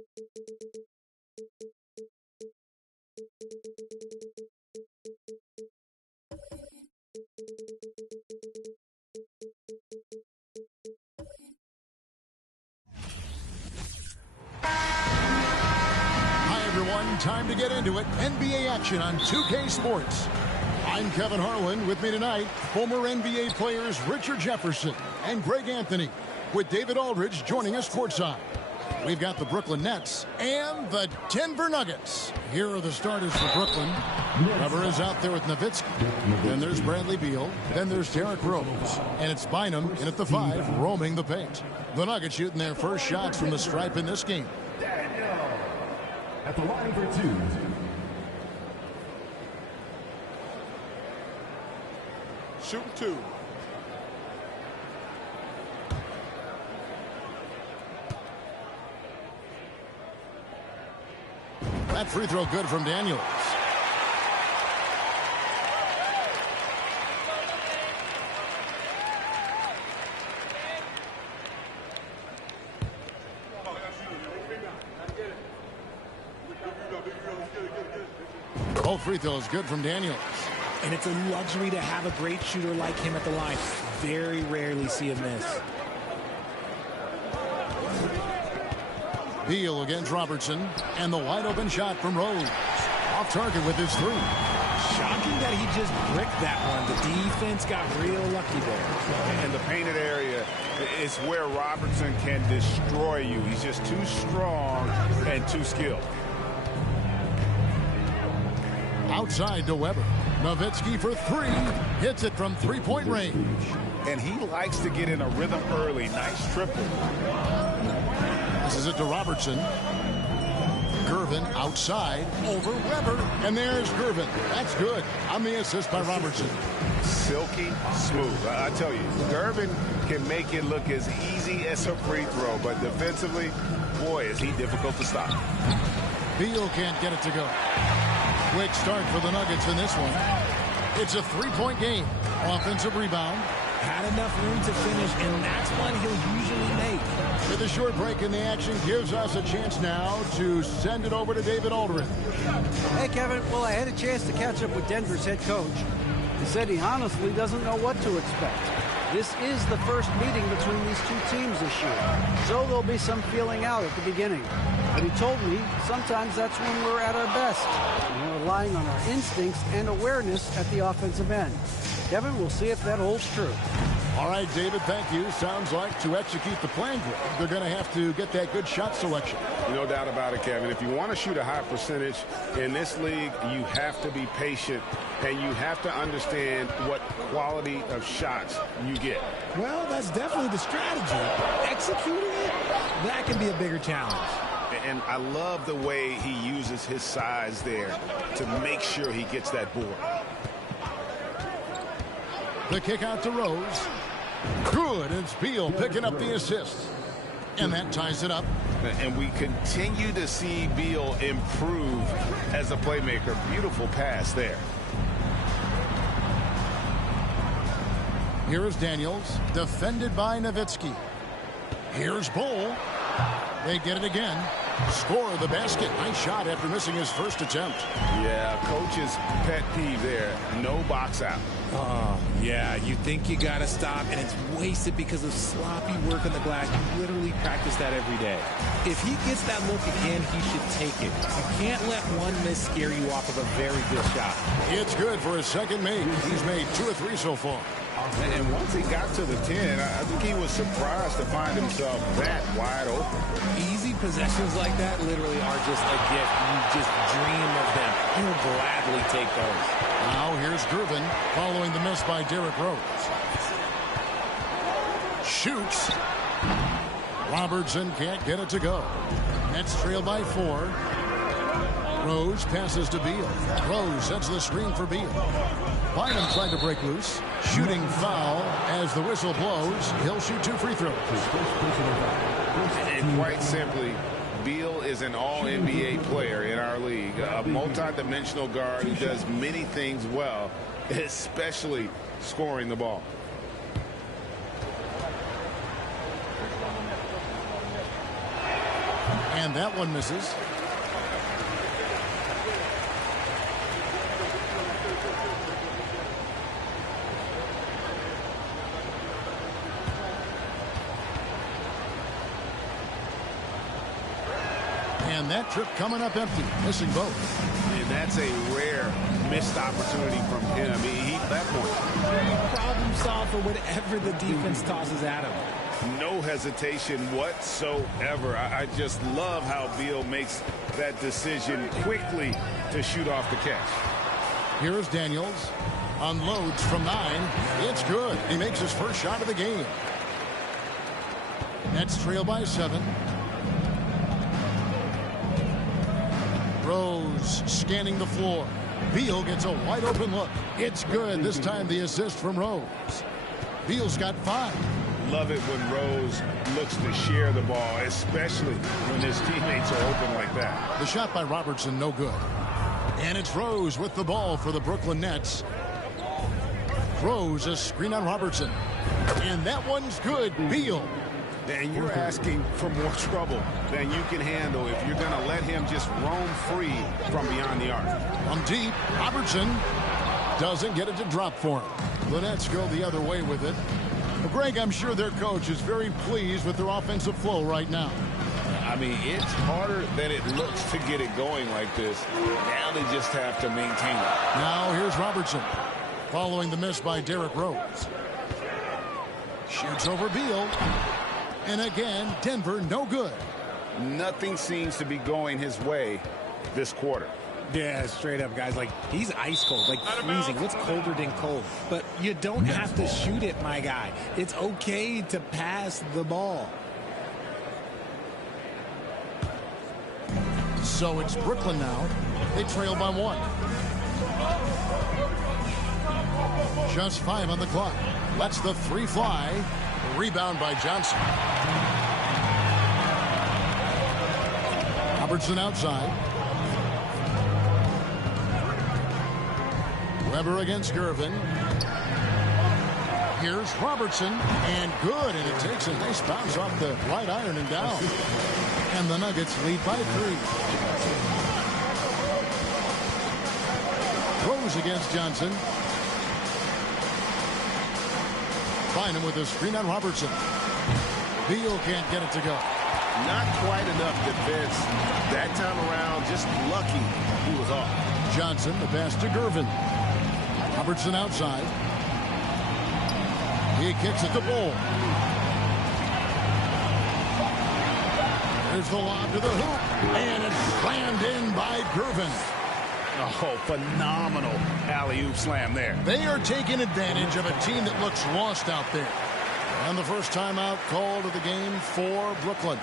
Hi, everyone. Time to get into it. NBA action on 2K Sports. I'm Kevin Harlan. With me tonight, former NBA players Richard Jefferson and Greg Anthony, with David Aldridge joining us courtside. We've got the Brooklyn Nets and the Denver Nuggets. Here are the starters for Brooklyn. Weber is out there with Nowitzki. Then there's Bradley Beal. Then there's Derrick Rose. And it's Bynum in at the 5, roaming the paint. The Nuggets shooting their first shots from the stripe in this game. At the line for 2. Shooting 2. That free throw good from Daniels. Both free throws good from Daniels. And it's a luxury to have a great shooter like him at the line. Very rarely see him miss. Beal against Robertson, and the wide open shot from Rose. Off target with his 3. Shocking that he just bricked that one. The defense got real lucky there. And the painted area is where Robertson can destroy you. He's just too strong and too skilled. Outside to Weber. Nowitzki for 3. Hits it from three-point range. And he likes to get in a rhythm early. Nice triple. Passes it to Robertson. Gervin outside over Weber. And there's Gervin. That's good on the assist by Robertson. Silky smooth. I tell you, Gervin can make it look as easy as a free throw, but defensively, boy, is he difficult to stop. Beal can't get it to go. Quick start for the Nuggets in this one. It's a 3-point game. Offensive rebound. Had enough room to finish, and that's one he'll usually make. With a short break in the action gives us a chance now to send it over to David Aldridge. Hey, Kevin. Well, I had a chance to catch up with Denver's head coach. He said he honestly doesn't know what to expect. This is the first meeting between these two teams this year, so there'll be some feeling out at the beginning. But he told me sometimes that's when we're at our best. We're relying on our instincts and awareness at the offensive end. Kevin, we'll see if that holds true. All right, David, thank you. Sounds like to execute the plan, they're going to have to get that good shot selection. No doubt about it, Kevin. If you want to shoot a high percentage in this league, you have to be patient, and you have to understand what quality of shots you get. Well, that's definitely the strategy. Executing it, that can be a bigger challenge. And I love the way he uses his size there to make sure he gets that board. The kick out to Rose. Good. It's Beal picking up the assist. And that ties it up. And we continue to see Beal improve as a playmaker. Beautiful pass there. Here is Daniels, defended by Nowitzki. Here's Bull. They get it again. Score the basket. Nice shot after missing his first attempt. Yeah, coach's pet peeve there. No box out. Yeah, you think you got to stop, and it's wasted because of sloppy work on the glass. You literally practice that every day. If he gets that look again, he should take it. You can't let one miss scare you off of a very good shot. It's good for his second make. He's made 2 or 3 so far. And once he got to the 10, I think he was surprised to find himself that wide open. Easy possessions like that literally are just a gift. You just dream of them. He'll gladly take those. Now here's Gervin following the miss by Derrick Rose. Shoots. Robertson can't get it to go. Nets trail by 4. Rose passes to Beal. Rose sets the screen for Beal. Bynum tried to break loose. Shooting foul as the whistle blows. He'll shoot 2 free throws. And quite simply, Beal is an all-NBA player in our league. A multi-dimensional guard who does many things well, especially scoring the ball. And that one misses. And that trip coming up empty, missing both. And that's a rare missed opportunity from him. He that point. Problem solved for whatever the defense tosses at him. No hesitation whatsoever. I just love how Beal makes that decision quickly to shoot off the catch. Here's Daniels. Unloads from 9. It's good. He makes his first shot of the game. Nets trail by 7. Rose scanning the floor. Beal gets a wide open look. It's good. This time the assist from Rose. Beal's got 5. Love it when Rose looks to share the ball, especially when his teammates are open like that. The shot by Robertson, no good. And it's Rose with the ball for the Brooklyn Nets. Rose, a screen on Robertson. And that one's good. Beal. And you're asking for more trouble than you can handle if you're going to let him just roam free from beyond the arc. From deep, Robertson doesn't get it to drop for him. The Nets go the other way with it. Well, Greg, I'm sure their coach is very pleased with their offensive flow right now. I mean, it's harder than it looks to get it going like this. Now they just have to maintain it. Now here's Robertson following the miss by Derrick Rose. Shoots over Beal. And again, Denver no good. Nothing seems to be going his way this quarter. Yeah, straight up, guys. Like, he's ice cold, like freezing. What's colder than cold? But you don't have to shoot it, my guy. It's okay to pass the ball. So it's Brooklyn now. They trail by 1. Just 5 on the clock. Lets the 3 fly. Rebound by Johnson. Robertson outside. Weber against Gervin. Here's Robertson, and good, and it takes a nice bounce off the right iron and down. And the Nuggets lead by 3. Rose against Johnson. Find him with a screen on Robertson. Beal can't get it to go. Not quite enough defense that time around. Just lucky he was off. Johnson, the pass to Gervin. Robertson outside. He kicks it to Bull. There's the lob to the hoop. And it's slammed in by Gervin. Oh, phenomenal alley-oop slam there. They are taking advantage of a team that looks lost out there. And the first timeout called of the game for Brooklyn.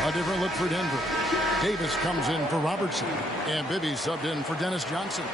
A different look for Denver. Davis comes in for Robertson. And Bibby subbed in for Dennis Johnson.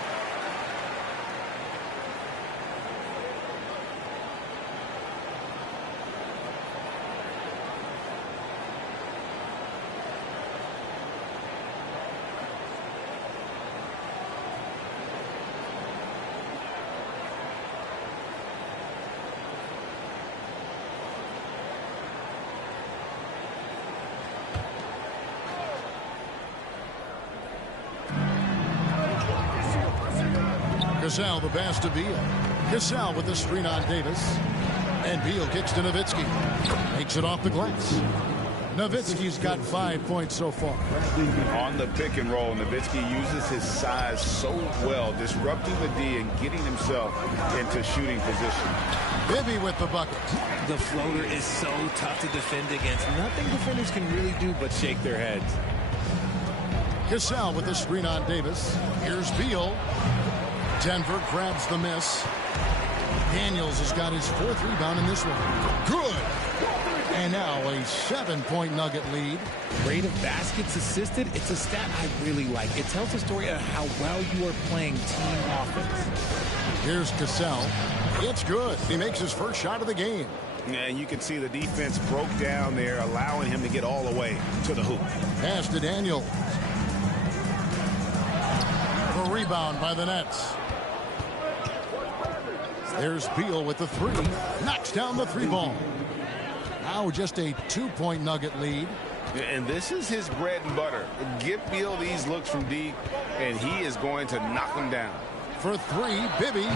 Gasol, the pass to Beal. Gasol with the screen on Davis. And Beal kicks to Nowitzki. Takes it off the glass. Nowitzki's got 5 points so far. On the pick and roll, Nowitzki uses his size so well, disrupting the D and getting himself into shooting position. Bibby with the bucket. The floater is so tough to defend against. Nothing defenders can really do but shake their heads. Cassell with the screen on Davis. Here's Beal. Denver grabs the miss. Daniels has got his 4th rebound in this one. Good. And now a 7-point Nugget lead. Rate of baskets assisted, it's a stat I really like. It tells the story of how well you are playing team offense. Here's Cassell. It's good. He makes his first shot of the game. Yeah, and you can see the defense broke down there, allowing him to get all the way to the hoop. Pass to Daniels. A rebound by the Nets. There's Beal with the 3. Knocks down the 3 ball. Now just a 2-point Nugget lead. And this is his bread and butter. Give Beal these looks from deep, and he is going to knock them down. For 3, Bibby.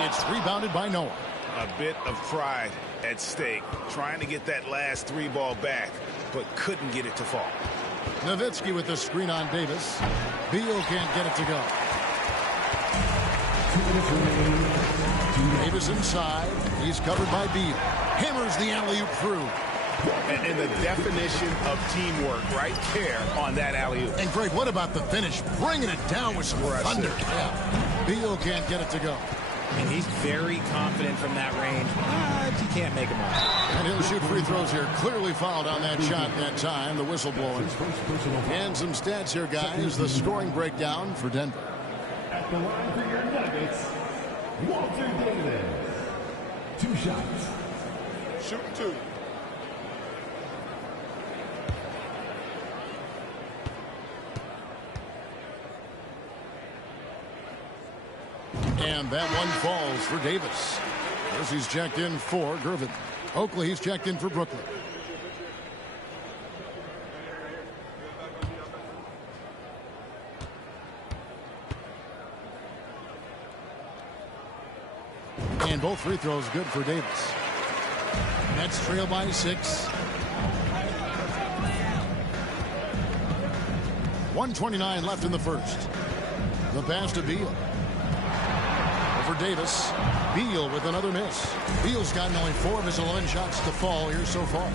It's rebounded by Noah. A bit of pride at stake, trying to get that last 3 ball back, but couldn't get it to fall. Nowitzki with the screen on Davis. Beal can't get it to go. Davis inside. He's covered by Beal. Hammers the alley-oop through. And the definition of teamwork right there on that alley-oop. And Greg, what about the finish? Bringing it down with some thunder. Yeah. Beal can't get it to go. And he's very confident from that range, but he can't make them up. And he'll shoot free throws here. Clearly fouled on that shot that time. The whistle blowing. And some stats here, guys. The scoring breakdown for Denver. At the line for your Nuggets, Walter Davis. 2 shots. Shooting 2. And that one falls for Davis. As he's checked in for Gervin. Oakley, he's checked in for Brooklyn. And both free throws good for Davis. Nets trail by 6. 1:29 left in the first. The pass to Beal. Over Davis. Beal with another miss. Beal's gotten only 4 of his 11 shots to fall here so far.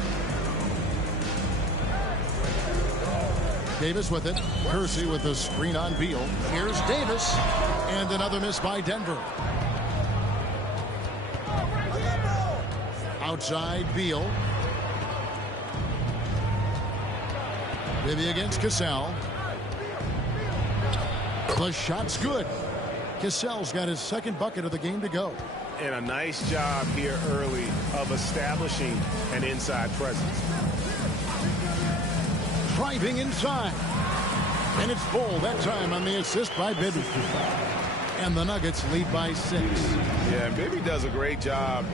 Davis with it. Kersey with the screen on Beal. Here's Davis. And another miss by Denver. Outside Beal. Bibby against Cassell. The shot's good. Cassell's got his 2nd bucket of the game to go. And a nice job here early of establishing an inside presence. Driving inside. And it's full that time on the assist by Bibby. And the Nuggets lead by 6. Yeah, Bibby does a great job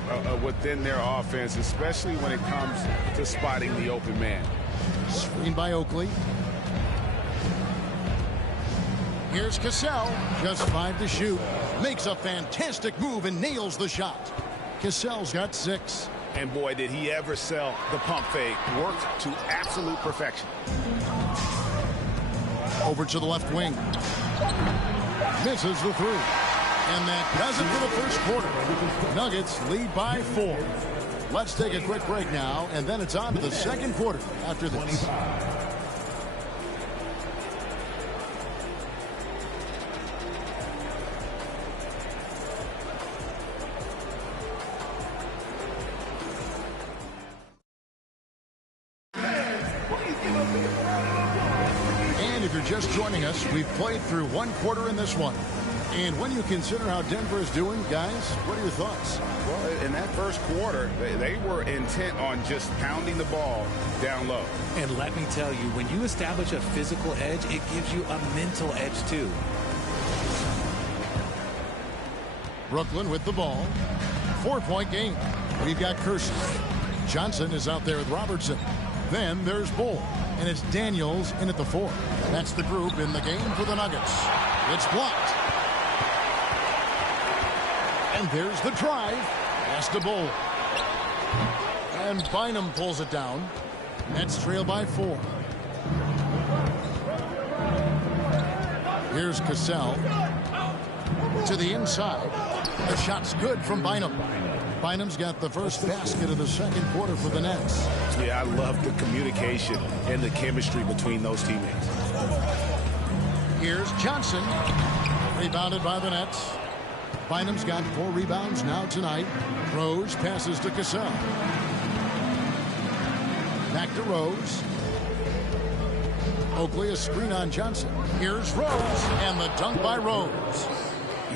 within their offense, especially when it comes to spotting the open man. Screen by Oakley. Here's Cassell. Just 5 to shoot. Makes a fantastic move and nails the shot. Cassell's got 6. And boy, did he ever sell the pump fake. Worked to absolute perfection. Over to the left wing. Misses the 3. And that does it for the first quarter. Nuggets lead by 4. Let's take a quick break now, and then it's on to the second quarter after this. And if you're just joining us, we've played through 1 quarter in this one. And when you consider how Denver is doing, guys, what are your thoughts? Well, in that first quarter, they were intent on just pounding the ball down low. And let me tell you, when you establish a physical edge, it gives you a mental edge too. Brooklyn with the ball. 4-point game. We've got Kersey. Johnson is out there with Robertson. Then there's Bull. And it's Daniels in at the 4. That's the group in the game for the Nuggets. It's blocked. And there's the drive. Pass to Bull. And Bynum pulls it down. Nets trail by 4. Here's Cassell to the inside. The shot's good from Bynum. Bynum's got the first basket of the second quarter for the Nets. Yeah, I love the communication and the chemistry between those teammates. Here's Johnson. Rebounded by the Nets. Bynum's got 4 rebounds now tonight. Rose passes to Cassell. Back to Rose. Oakley, a screen on Johnson. Here's Rose, and the dunk by Rose.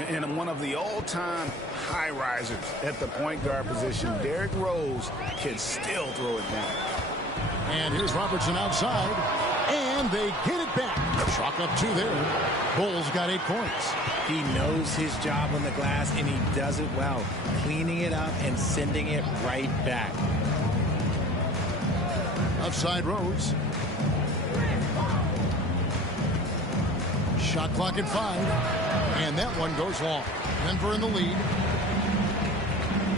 And one of the all-time high risers at the point guard position, Derrick Rose, can still throw it down. And here's Robertson outside, and they get it back. Chalk up 2 there. Bulls got 8 points. He knows his job on the glass, and he does it well, cleaning it up and sending it right back. Outside Rose. Shot clock at 5. And that one goes long. Denver in the lead.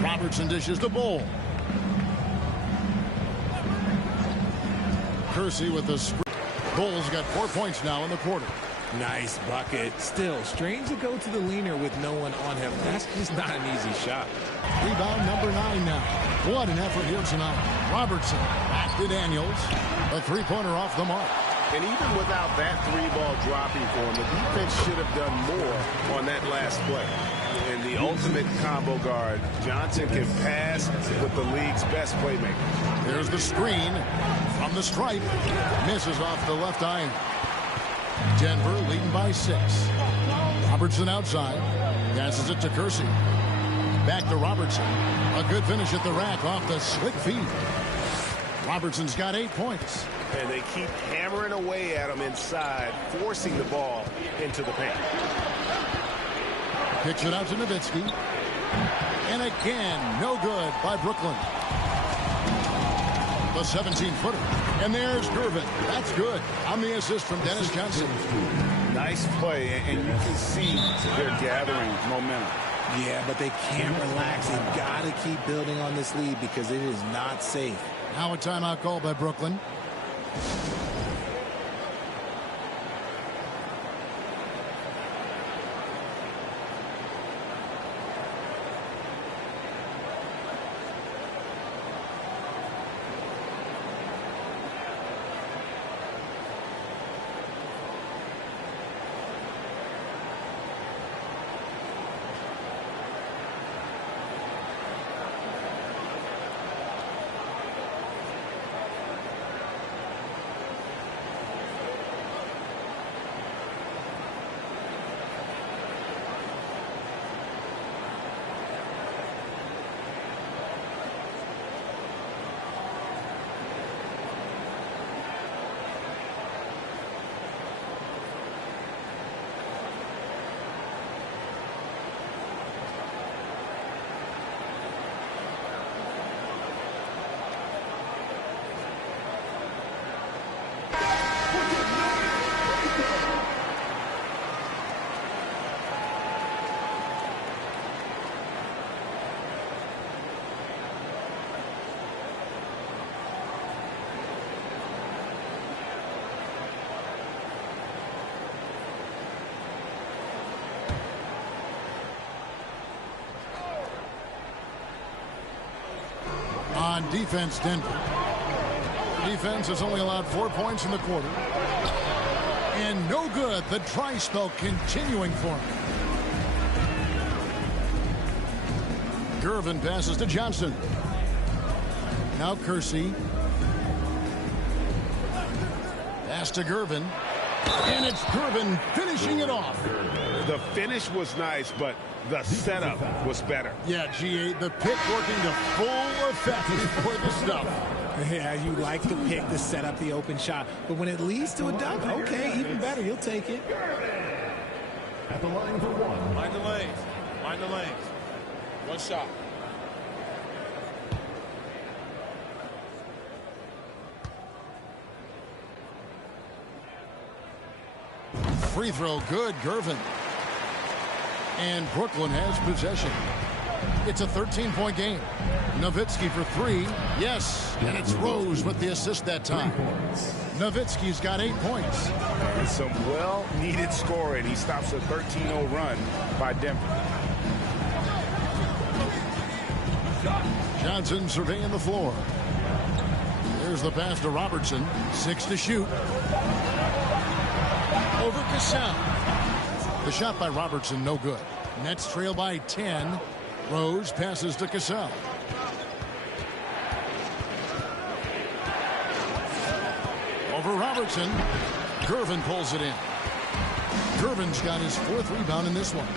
Robertson dishes to Bull. Kersey with the screen. Bull's got 4 points now in the quarter. Nice bucket. Still, strange to go to the leaner with no one on him. That's just not an easy shot. Rebound number 9 now. What an effort here tonight. Robertson back to Daniels. A 3-pointer off the mark. And even without that 3-ball dropping for him, the defense should have done more on that last play. And the ultimate combo guard, Johnson can pass with the league's best playmaker. There's the screen from the stripe. Misses off the left iron. Denver leading by 6. Robertson outside. Passes it to Kersey. Back to Robertson. A good finish at the rack off the slick feed. Robertson's got 8 points. And they keep hammering away at him inside, forcing the ball into the paint. Kicks it out to Nowitzki. And again, no good by Brooklyn. The 17-footer. And there's Gervin. That's good. On the assist from Dennis Johnson. Nice play, and you can see they're gathering momentum. Yeah, but they can't relax. They've got to keep building on this lead because it is not safe. Now a timeout call by Brooklyn. On defense, Denver. Defense has only allowed 4 points in the quarter. And no good. The dry spell continuing for him. Gervin passes to Johnson. Now Kersey. Pass to Gervin. And it's Gervin finishing it off. The finish was nice, but the setup was better. Yeah, G8, the pick working to full effect before the stuff. Yeah, you like the pick to set up the open shot. But when it leads to a dunk, okay, even better. You'll take it. At the line for 1. Mind the lanes. Mind the lanes. One shot. Free throw good, Gervin. And Brooklyn has possession. It's a 13-point game. Nowitzki for three. Yes, and it's Rose with the assist that time. Nowitzki's got 8 points. And some well-needed scoring. He stops a 13-0 run by Denver. Johnson surveying the floor. There's the pass to Robertson. 6 to shoot. Over Cassell. The shot by Robertson, no good. Nets trail by 10. Rose passes to Cassell. Over Robertson. Gervin pulls it in. Gervin's got his 4th rebound in this one.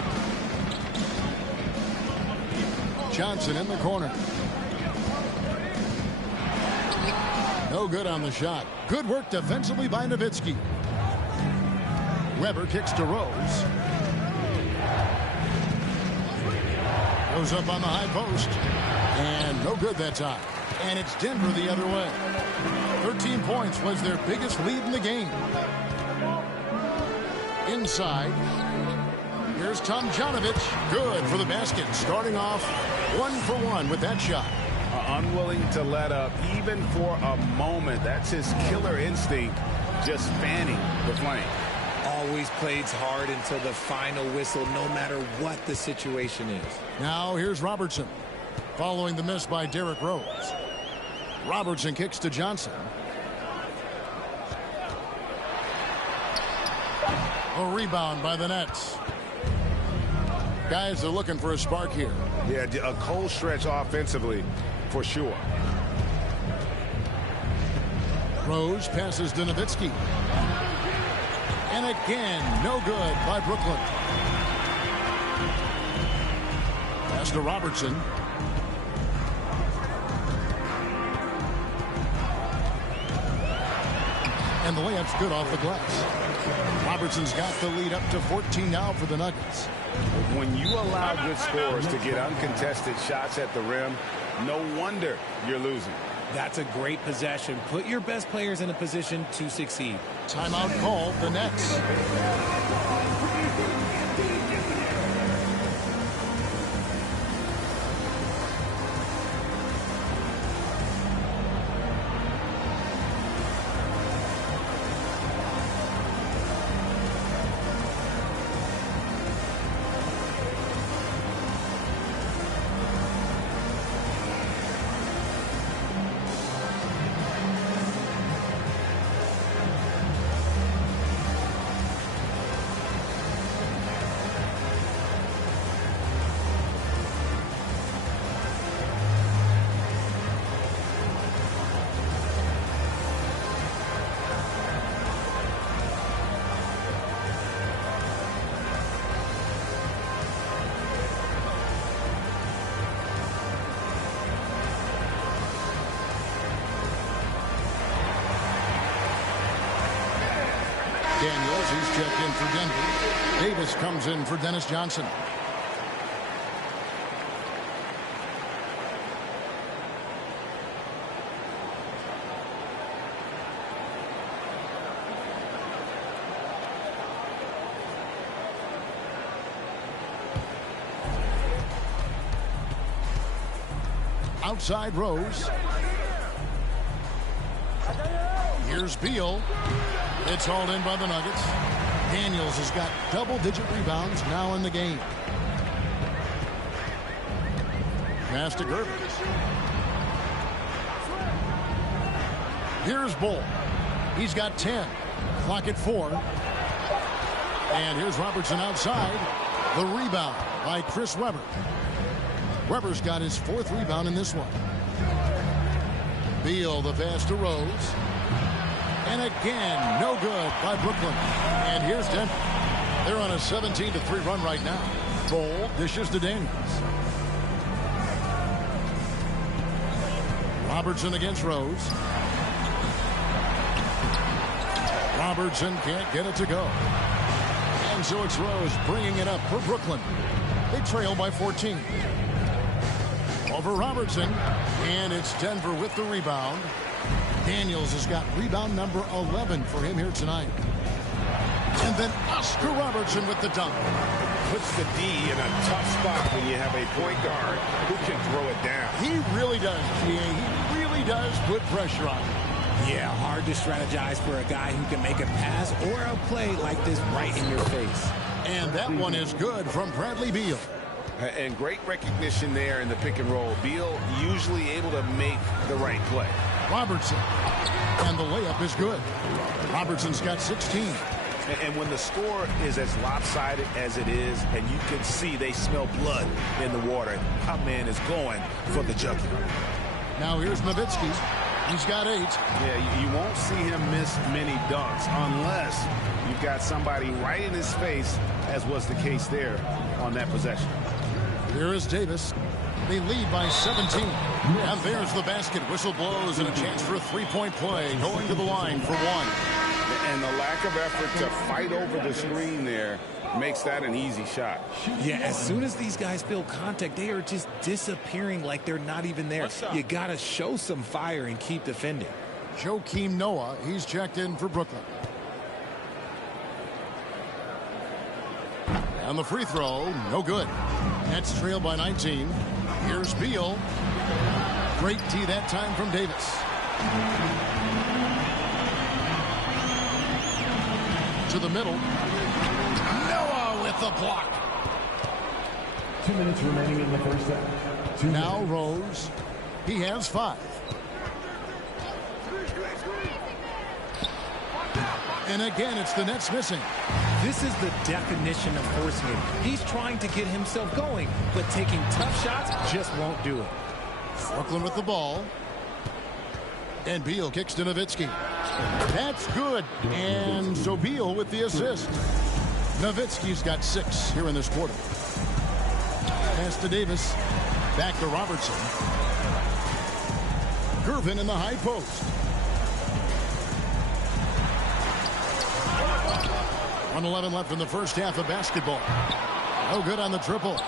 Johnson in the corner. No good on the shot. Good work defensively by Nowitzki. Weber kicks to Rose. Goes up on the high post. And no good that time. And it's Denver the other way. 13 points was their biggest lead in the game. Inside. Here's Tomjanovich. Good for the basket. Starting off 1 for 1 with that shot. Unwilling to let up even for a moment. That's his killer instinct, just fanning the flame. Always plays hard until the final whistle, no matter what the situation is. Now here's Robertson. Following the miss by Derrick Rose. Robertson kicks to Johnson. A rebound by the Nets. Guys are looking for a spark here. Yeah, a cold stretch offensively for sure. Rose passes to Nowitzki. And again, no good by Brooklyn. Pass to Robertson. And the layup's good off the glass. Robertson's got the lead up to 14 now for the Nuggets. When you allow good scorers to get uncontested shots at the rim, no wonder you're losing. That's a great possession. Put your best players in a position to succeed. Timeout call, the Nets. Daniels, he's checked in for Denver. Davis comes in for Dennis Johnson. Outside Rose. Here's Beal. It's hauled in by the Nuggets. Daniels has got double-digit rebounds now in the game. Pass to Gervin. Here's Bull. He's got 10. Clock at 4. And here's Robertson outside. The rebound by Chris Webber. Webber's got his 4th rebound in this one. Beal, the pass to Rose. And again, no good by Brooklyn. And here's Denver. They're on a 17-3 run right now. Bull dishes to Daniels. Robertson against Rose. Robertson can't get it to go. And so it's Rose bringing it up for Brooklyn. They trail by 14. Over Robertson. And it's Denver with the rebound. Daniels has got rebound number 11 for him here tonight. And then Oscar Robertson with the dunk. puts the D in a tough spot when you have a point guard who can throw it down. He really does, GA. He really does put pressure on him. Yeah, hard to strategize for a guy who can make a pass or a play like this right in your face. And that one is good from Bradley Beal. And great recognition there in the pick and roll. Beal usually able to make the right play. Robertson. And the layup is good. Robertson's got 16. And when the score is as lopsided as it is, and you can see they smell blood in the water, our man is going for the jugular. Now here's Nowitzki. He's got 8. Yeah, you won't see him miss many dunks unless you've got somebody right in his face, as was the case there on that possession. Here is Davis. They lead by 17. And there's the basket. Whistle blows and a chance for a three-point play. Going to the line for 1. And the lack of effort to fight over the screen there makes that an easy shot. Yeah, as soon as these guys feel contact, they are just disappearing like they're not even there. You got to show some fire and keep defending. Joakim Noah, he's checked in for Brooklyn. And the free throw, no good. Nets trail by 19. Here's Beal. Great tee that time from Davis. To the middle. Noah with the block. 2 minutes remaining in the first half. Now Rose. He has 5. And again, it's the Nets missing. This is the definition of forcing it. He's trying to get himself going, but taking tough shots just won't do it. Brooklyn with the ball. And Beal kicks to Nowitzki. That's good. And so Beal with the assist. Nowitzki's got 6 here in this quarter. Pass to Davis. Back to Robertson. Gervin in the high post. 1:11 left in the first half of basketball. No good on the triple.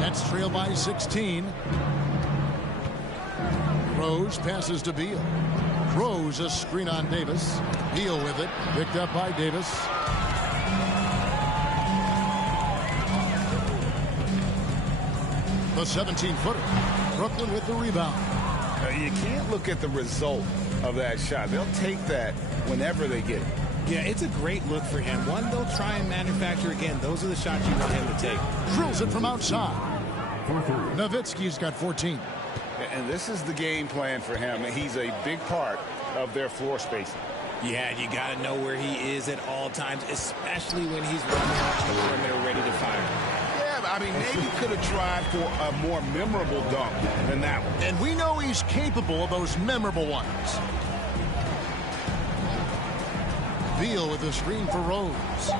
Nets trail by 16. Rose passes to Beal. Rose a screen on Davis. Beal with it. Picked up by Davis. The 17-footer. Brooklyn with the rebound. You can't look at the result of that shot. They'll take that whenever they get it. Yeah, it's a great look for him. One they'll try and manufacture again. Those are the shots you want him to take. Drills it from outside. Nowitzki's got 14. And this is the game plan for him. He's a big part of their floor spacing. Yeah, you got to know where he is at all times, especially when he's running out on the perimeter ready to fire. Yeah, I mean, maybe could have tried for a more memorable dunk than that one. And we know he's capable of those memorable ones. Beal with the screen for Rose.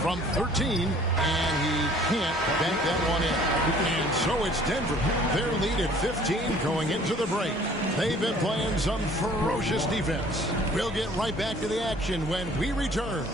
From 13, and he can't bank that one in. And so it's Denver. Their lead at 15 going into the break. They've been playing some ferocious defense. We'll get right back to the action when we return.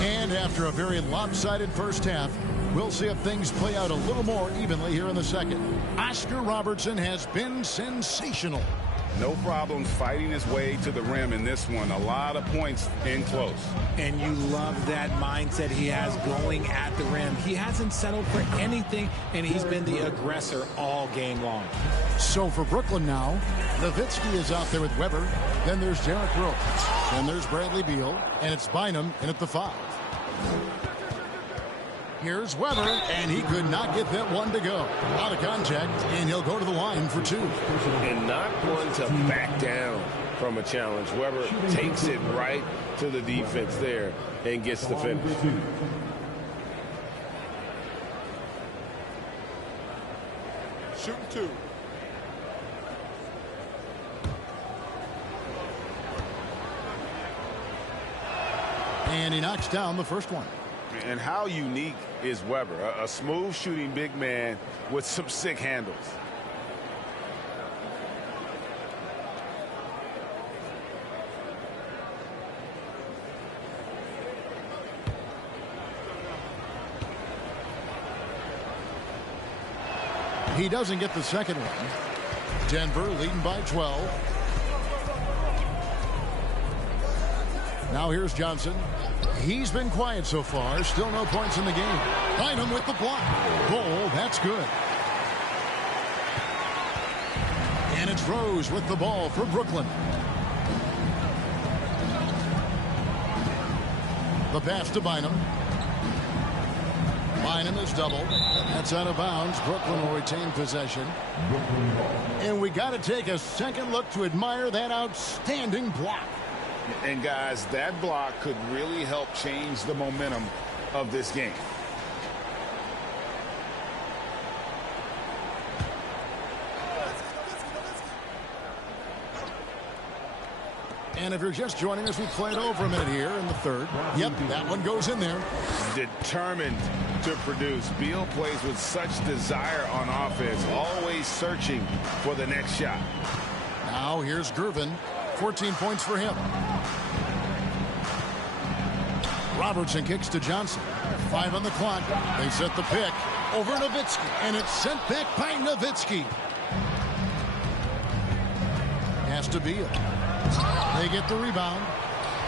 And after a very lopsided first half, we'll see if things play out a little more evenly here in the second. Oscar Robertson has been sensational. No problems fighting his way to the rim in this one. A lot of points in close. And you love that mindset he has going at the rim. He hasn't settled for anything, and he's been the aggressor all game long. So for Brooklyn now, Nowitzki is out there with Weber. Then there's Derrick Rose. Then there's Bradley Beal. And it's Bynum in at the 5. Here's Weber, and he could not get that one to go. Out of contact, and he'll go to the line for 2. And not one to back down from a challenge. Weber takes it right to the defense there and gets the finish. Shooting 2. And he knocks down the first one. And how unique is Weber? A smooth shooting big man with some sick handles. He doesn't get the second one. Denver leading by 12. Now here's Johnson. He's been quiet so far. Still no points in the game. Bynum with the block. Goal, that's good. And it's Rose with the ball for Brooklyn. The pass to Bynum. Bynum is doubled. That's out of bounds. Brooklyn will retain possession. And we got to take a second look to admire that outstanding block. And guys, that block could really help change the momentum of this game. And if you're just joining us, we played over a minute here in the third. Yep, that one goes in there. Determined to produce. Beal plays with such desire on offense, always searching for the next shot. Now here's Gervin. 14 points for him. Robertson kicks to Johnson. 5 on the clock. They set the pick over Nowitzki, and it's sent back by Nowitzki. Has to Beal. They get the rebound.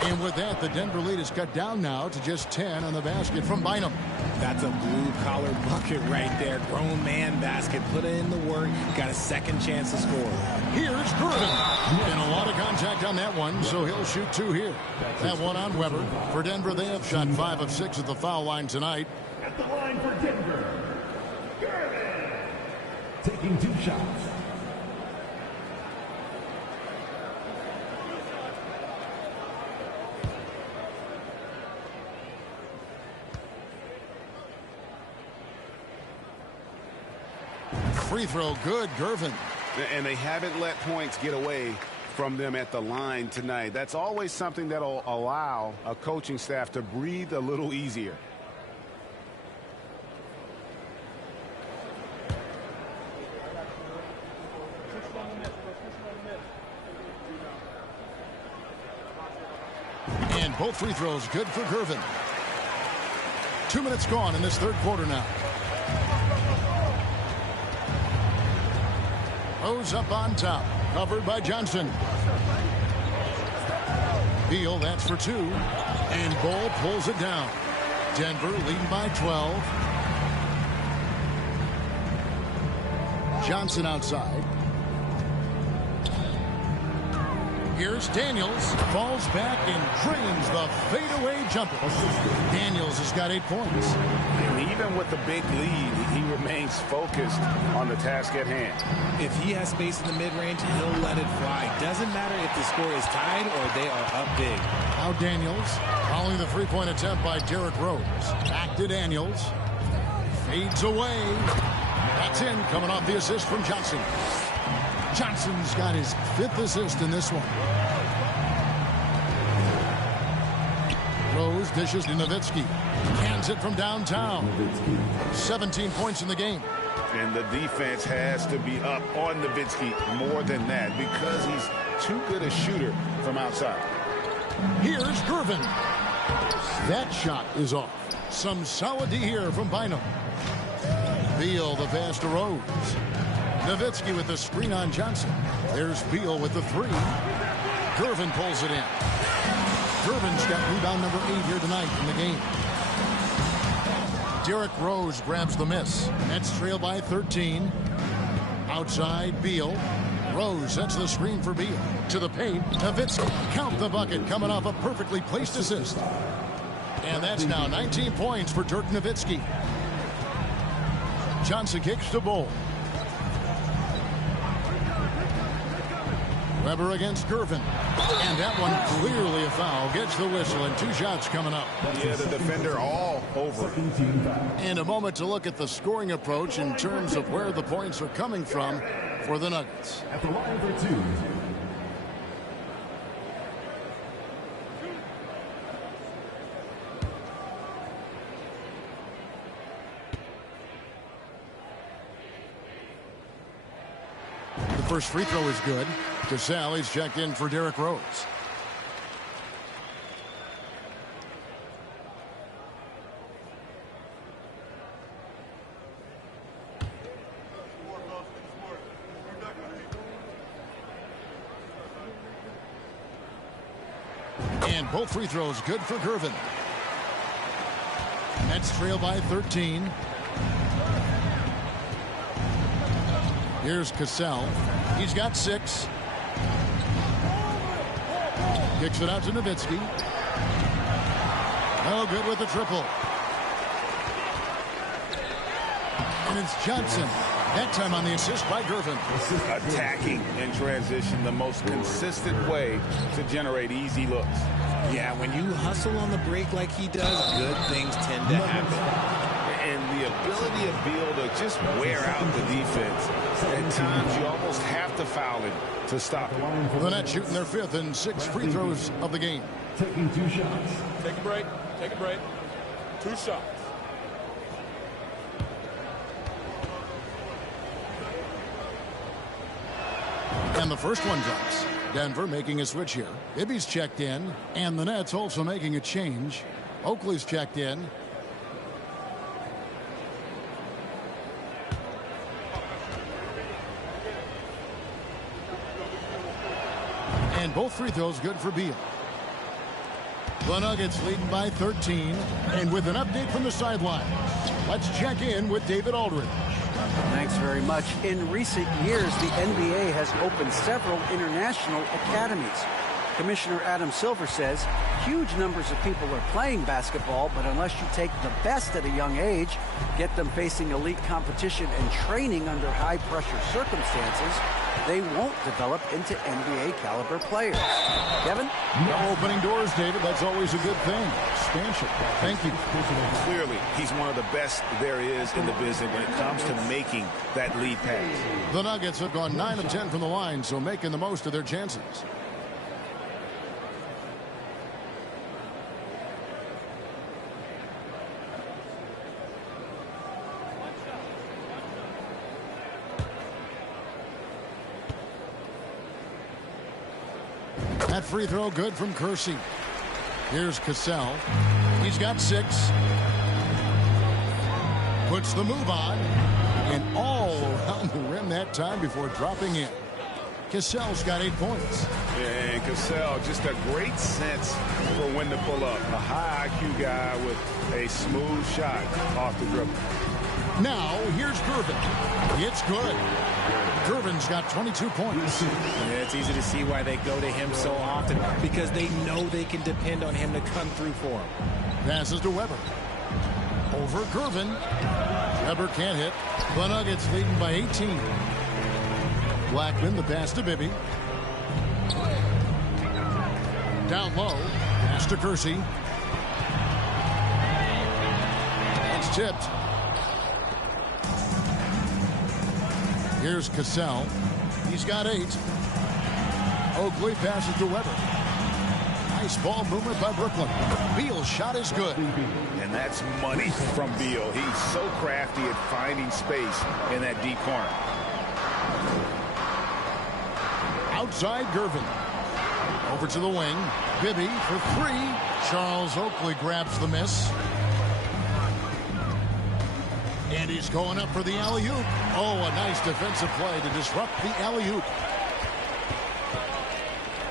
And with that, the Denver lead is cut down now to just 10 on the basket from Bynum. That's a blue-collar bucket right there. Grown man basket. Put in the work. Got a second chance to score. Here's Gervin. And a lot of contact on that one, so he'll shoot 2 here. That one on Weber. For Denver, they have shot 5 of 6 at the foul line tonight. At the line for Denver, Gervin. Taking 2 shots. Free throw good, Gervin. And they haven't let points get away from them at the line tonight. That's always something that'll allow a coaching staff to breathe a little easier. And both free throws good for Gervin. 2 minutes gone in this third quarter now. Rose up on top, covered by Johnson. Beal, that's for 2. And Bol pulls it down. Denver leading by 12. Johnson outside. Here's Daniels. Falls back and drains the fadeaway jumper. Daniels has got 8 points. And even with the big lead, he remains focused on the task at hand. If he has space in the mid-range, he'll let it fly. Doesn't matter if the score is tied or they are up big. Now Daniels following the three-point attempt by Derrick Rose. Back to Daniels. Fades away. That's in, coming off the assist from Johnson. Johnson's got his 5th assist in this one. Rose dishes to Nowitzki. Cans it from downtown. 17 points in the game. And the defense has to be up on Nowitzki more than that because he's too good a shooter from outside. Here's Gervin. That shot is off. Some solid D here from Bynum. Beal the pass to Rose. Nowitzki with the screen on Johnson. There's Beal with the 3. Gervin pulls it in. Gervin's got rebound number 8 here tonight in the game. Derrick Rose grabs the miss. Nets trail by 13. Outside, Beal. Rose sets the screen for Beal. To the paint, Nowitzki. Count the bucket coming off a perfectly placed assist. And that's now 19 points for Dirk Nowitzki. Johnson kicks to Bol. Weber against Gervin. And that one clearly a foul. Gets the whistle and 2 shots coming up. Yeah, the defender all over. And a moment to look at the scoring approach in terms of where the points are coming from for the Nuggets. At the line for 2. The first free throw is good. Cassell is checked in for Derrick Rose. And both free throws good for Gervin. Nets trail by 13. Here's Cassell. He's got 6. Kicks it out to Nowitzki. No good with the triple. And it's Johnson. That time on the assist by Gervin. Attacking in transition, the most consistent way to generate easy looks. Yeah, when you hustle on the break like he does, good things tend to happen. And the ability of Beal to just wear out the defense. At times, you almost have to foul him to stop him. The Nets shooting their 5th and 6th free throws of the game. Taking 2 shots. Take a break. Take a break. 2 shots. And the first one drops. Denver making a switch here. Ibby's checked in, and the Nets also making a change. Oakley's checked in. And both free throws good for Beal. The Nuggets leading by 13. And with an update from the sideline, let's check in with David Aldridge. Thanks very much. In recent years, the NBA has opened several international academies. Commissioner Adam Silver says huge numbers of people are playing basketball, but unless you take the best at a young age, get them facing elite competition and training under high-pressure circumstances, they won't develop into NBA-caliber players. Kevin? No opening doors, David. That's always a good thing. Expansion. Thank you. Clearly, he's one of the best there is in the business when it comes to making that lead pass. The Nuggets have gone 9 of 10 from the line, so making the most of their chances. That free throw good from Kersey. Here's Cassell. He's got 6. Puts the move on. And all around the rim that time before dropping in. Cassell's got 8 points. And Cassell, just a great sense for when to pull up. A high IQ guy with a smooth shot off the dribble. Now, here's Gervin. It's good. Gervin's got 22 points. Yeah, it's easy to see why they go to him so often, because they know they can depend on him to come through for them. Passes to Weber. Over Gervin. Weber can't hit. The Nuggets leading by 18. Blackman, the pass to Bibby. Down low. Pass to Kersey. It's tipped. Here's Cassell. He's got 8. Oakley passes to Weber. Nice ball movement by Brooklyn. Beal's shot is good. And that's money from Beal. He's so crafty at finding space in that deep corner. Outside Gervin. Over to the wing. Bibby for 3. Charles Oakley grabs the miss. And he's going up for the alley-oop. Oh, a nice defensive play to disrupt the alley-oop.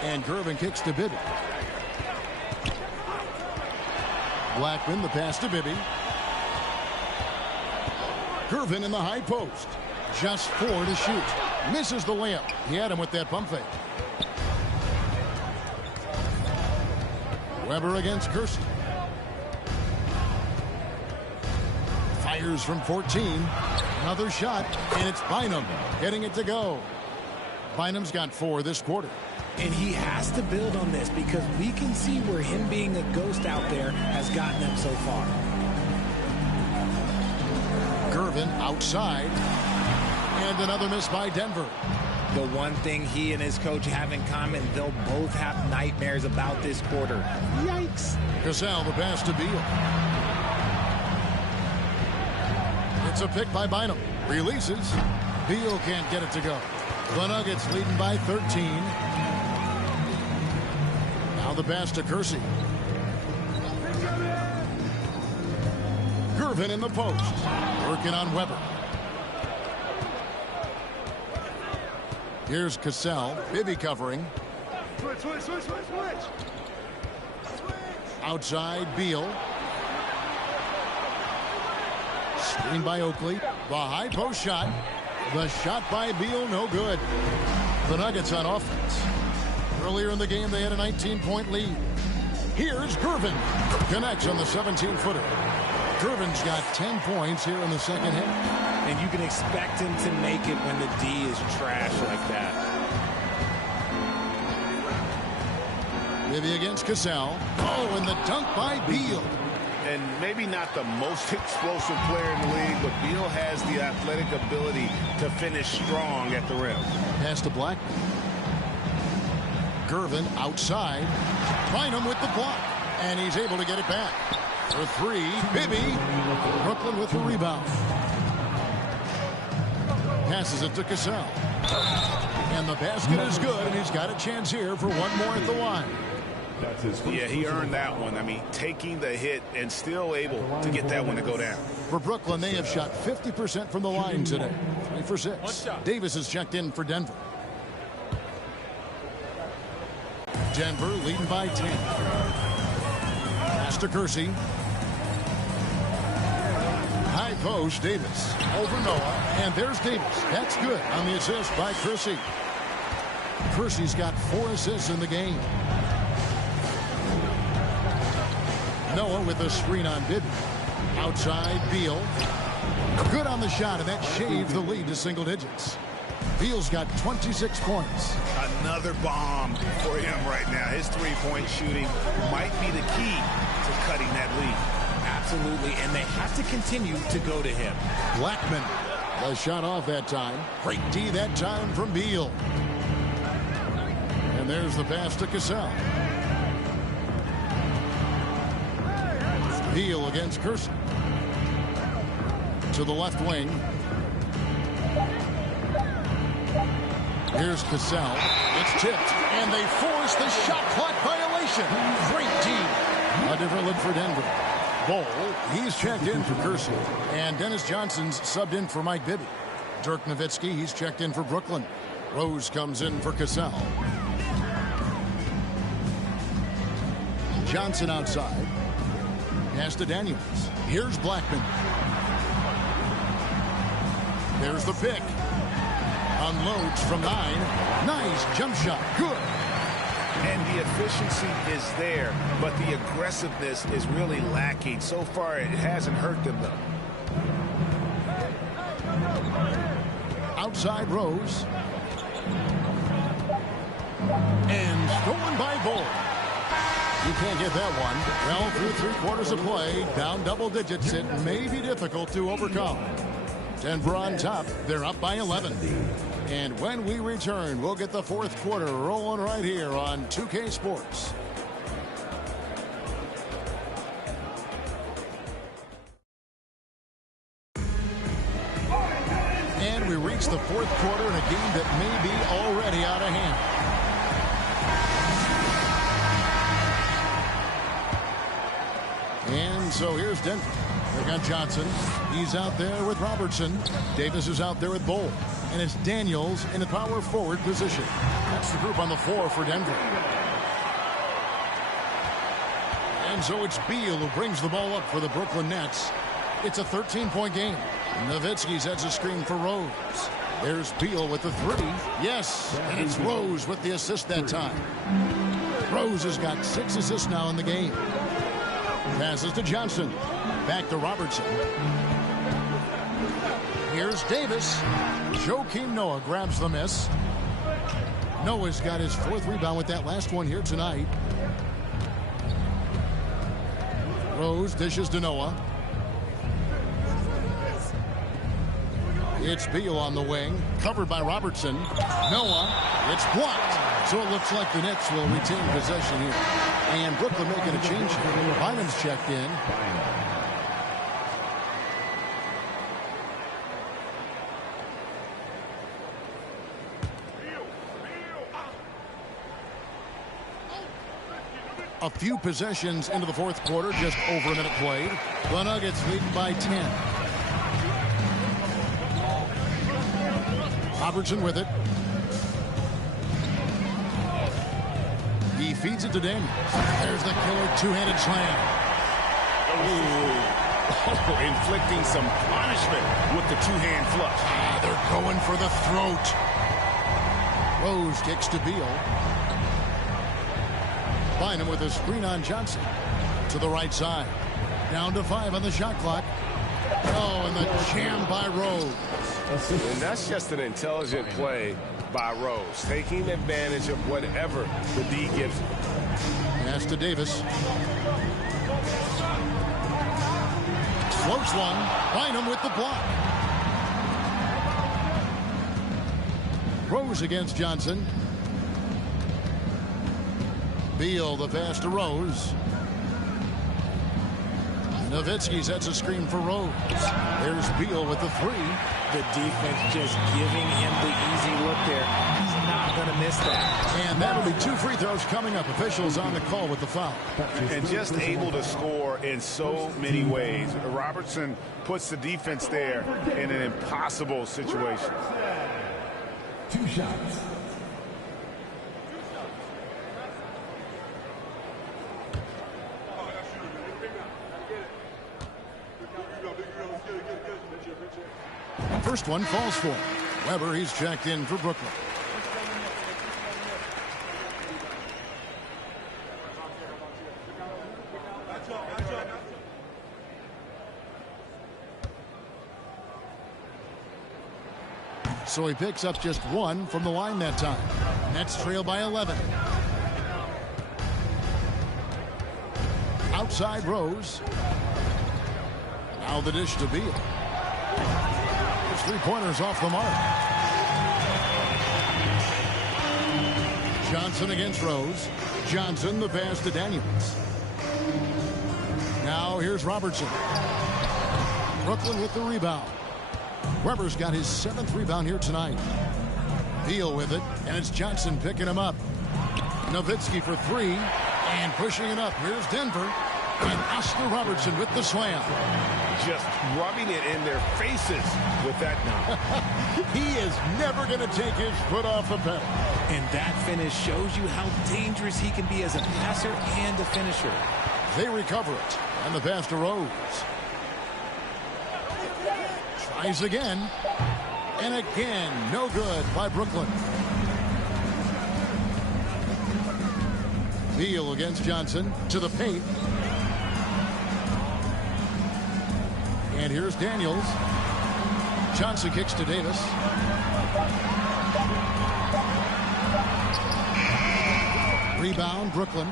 And Gervin kicks to Bibby. Blackman, the pass to Bibby. Gervin in the high post. Just 4 to shoot. Misses the layup. He had him with that pump fake. Weber against Kersey. Fires from 14. Another shot, and it's Bynum getting it to go. Bynum's got 4 this quarter. And he has to build on this because we can see where him being a ghost out there has gotten them so far. Gervin outside. And another miss by Denver. The one thing he and his coach have in common, they'll both have nightmares about this quarter. Yikes. Cassell, the pass to Beal. It's a pick by Bynum. Releases. Beal can't get it to go. The Nuggets leading by 13. Now the pass to Kersey. Gervin in the post. Working on Weber. Here's Cassell. Bibby covering. Switch. Outside, Beal. Screen by Oakley. The high post shot. The shot by Beal, no good. The Nuggets on offense. Earlier in the game, they had a 19-point lead. Here's Gervin. Connects on the 17-footer. Gervin's got 10 points here in the second half. And you can expect him to make it when the D is trash like that. Bibby against Cassell. Oh, and the dunk by Beal. And maybe not the most explosive player in the league, but Beal has the athletic ability to finish strong at the rim. Pass to Blackman. Gervin outside. Bynum with the block. And he's able to get it back. For 3, Bibby. Brooklyn with the rebound. Passes it to Cassell. And the basket is good, and he's got a chance here for one more at the line. That's his first. Yeah, he earned that one. I mean, taking the hit and still able to get that one to go down. For Brooklyn, they have shot 50% from the line today. 3 for 6. Davis is checked in for Denver. Denver leading by 10. Pass to Kersey. High post, Davis. Over Noah. And there's Davis. That's good on the assist by Kersey. Kersey's got 4 assists in the game. Noah with a screen on Bibby. Outside, Beal. Good on the shot, and that shaved the lead to single digits. Beal's got 26 points. Another bomb for him right now. His three-point shooting might be the key to cutting that lead. Absolutely, and they have to continue to go to him. Blackman. The shot off that time. Great D that time from Beal. And there's the pass to Cassell. Beal against Kersey. To the left wing. Here's Cassell. It's tipped, and they force the shot clock violation. Great team. A different look for Denver. Bol, he's checked in for Kersey. And Dennis Johnson's subbed in for Mike Bibby. Dirk Nowitzki, he's checked in for Brooklyn. Rose comes in for Cassell. Johnson outside. Pass to Daniels. Here's Blackman. There's the pick. Unloads from 9. Nice jump shot. Good. And the efficiency is there, but the aggressiveness is really lacking. So far, it hasn't hurt them, though. Outside Rose. And stolen by Bol. You can't get that one. Well, through 3 quarters of play, down double digits, it may be difficult to overcome. Denver on top. They're up by 11. And when we return, we'll get the 4th quarter rolling right here on 2K Sports. And we reach the 4th quarter in a game that may be already out of hand. And so here's Denver. They got Johnson. He's out there with Robertson. Davis is out there with Bol. And it's Daniels in the power forward position. That's the group on the floor for Denver. And so it's Beal who brings the ball up for the Brooklyn Nets. It's a 13-point game. Nowitzki sets a screen for Rose. There's Beal with the 3. Yes, and it's Rose with the assist that time. Rose has got 6 assists now in the game. Passes to Johnson. Back to Robertson. Here's Davis. Joakim Noah grabs the miss. Noah's got his 4th rebound with that last one here tonight. Rose dishes to Noah. It's Beal on the wing, covered by Robertson. Noah, it's blocked. So it looks like the Nets will retain possession here. And Brooklyn making a change here. Bynum's checked in. A few possessions into the 4th quarter, just over a minute played. The Nuggets leading by 10. Robertson with it. He feeds it to Daniels. There's the killer two-handed slam. Oh, inflicting some punishment with the two-hand flush. They're going for the throat. Rose kicks to Beal. Bynum with a screen on Johnson. To the right side. Down to 5 on the shot clock. Oh, and the jam by Rose. And that's just an intelligent play by Rose, taking advantage of whatever the D gives him. Pass to Davis. Floats one. Bynum with the block. Rose against Johnson. Beal the pass to Rose. Nowitzki sets a screen for Rose. There's Beal with the 3. The defense just giving him the easy look there. He's not going to miss that. And that'll be 2 free throws coming up. Officials on the call with the foul. And just able to score in so many ways. Robertson puts the defense there in an impossible situation. 2 shots. First one falls for him. Weber, he's checked in for Brooklyn. So he picks up just 1 from the line that time. Nets trail by 11. Outside Rose. Now the dish to Beal. 3-pointers off the mark. Johnson against Rose. Johnson the pass to Daniels. Now here's Robertson. Brooklyn with the rebound. Weber's got his 7th rebound here tonight. Beal with it, and it's Johnson picking him up. Nowitzki for 3, and pushing it up. Here's Denver, and Oscar Robertson with the slam. Just rubbing it in their faces with that now. He is never going to take his foot off the pedal. And that finish shows you how dangerous he can be as a passer and a finisher. They recover it, and the pass to Rose. Tries again, and again, no good by Brooklyn. Beal against Johnson to the paint. And here's Daniels. Johnson kicks to Davis. Rebound, Brooklyn.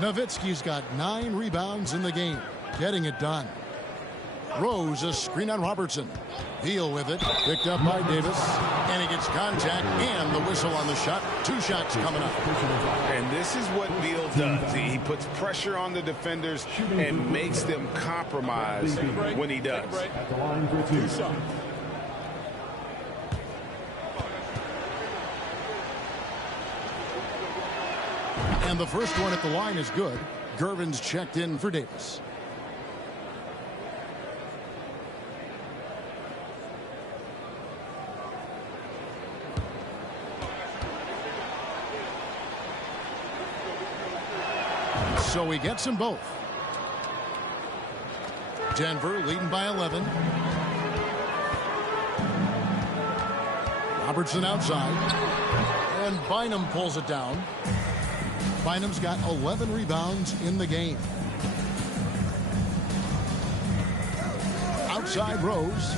Nowitzki's got 9 rebounds in the game. Getting it done. Rose, a screen on Robertson. Beal with it. Picked up by Davis. And he gets contact and the whistle on the shot. 2 shots coming up. And this is what Beal does. He puts pressure on the defenders and makes them compromise when he does. At the line for 2 shots. And the first one at the line is good. Gervin's checked in for Davis. So he gets them both. Denver leading by 11. Robertson outside. And Bynum pulls it down. Bynum's got 11 rebounds in the game. Outside Rose.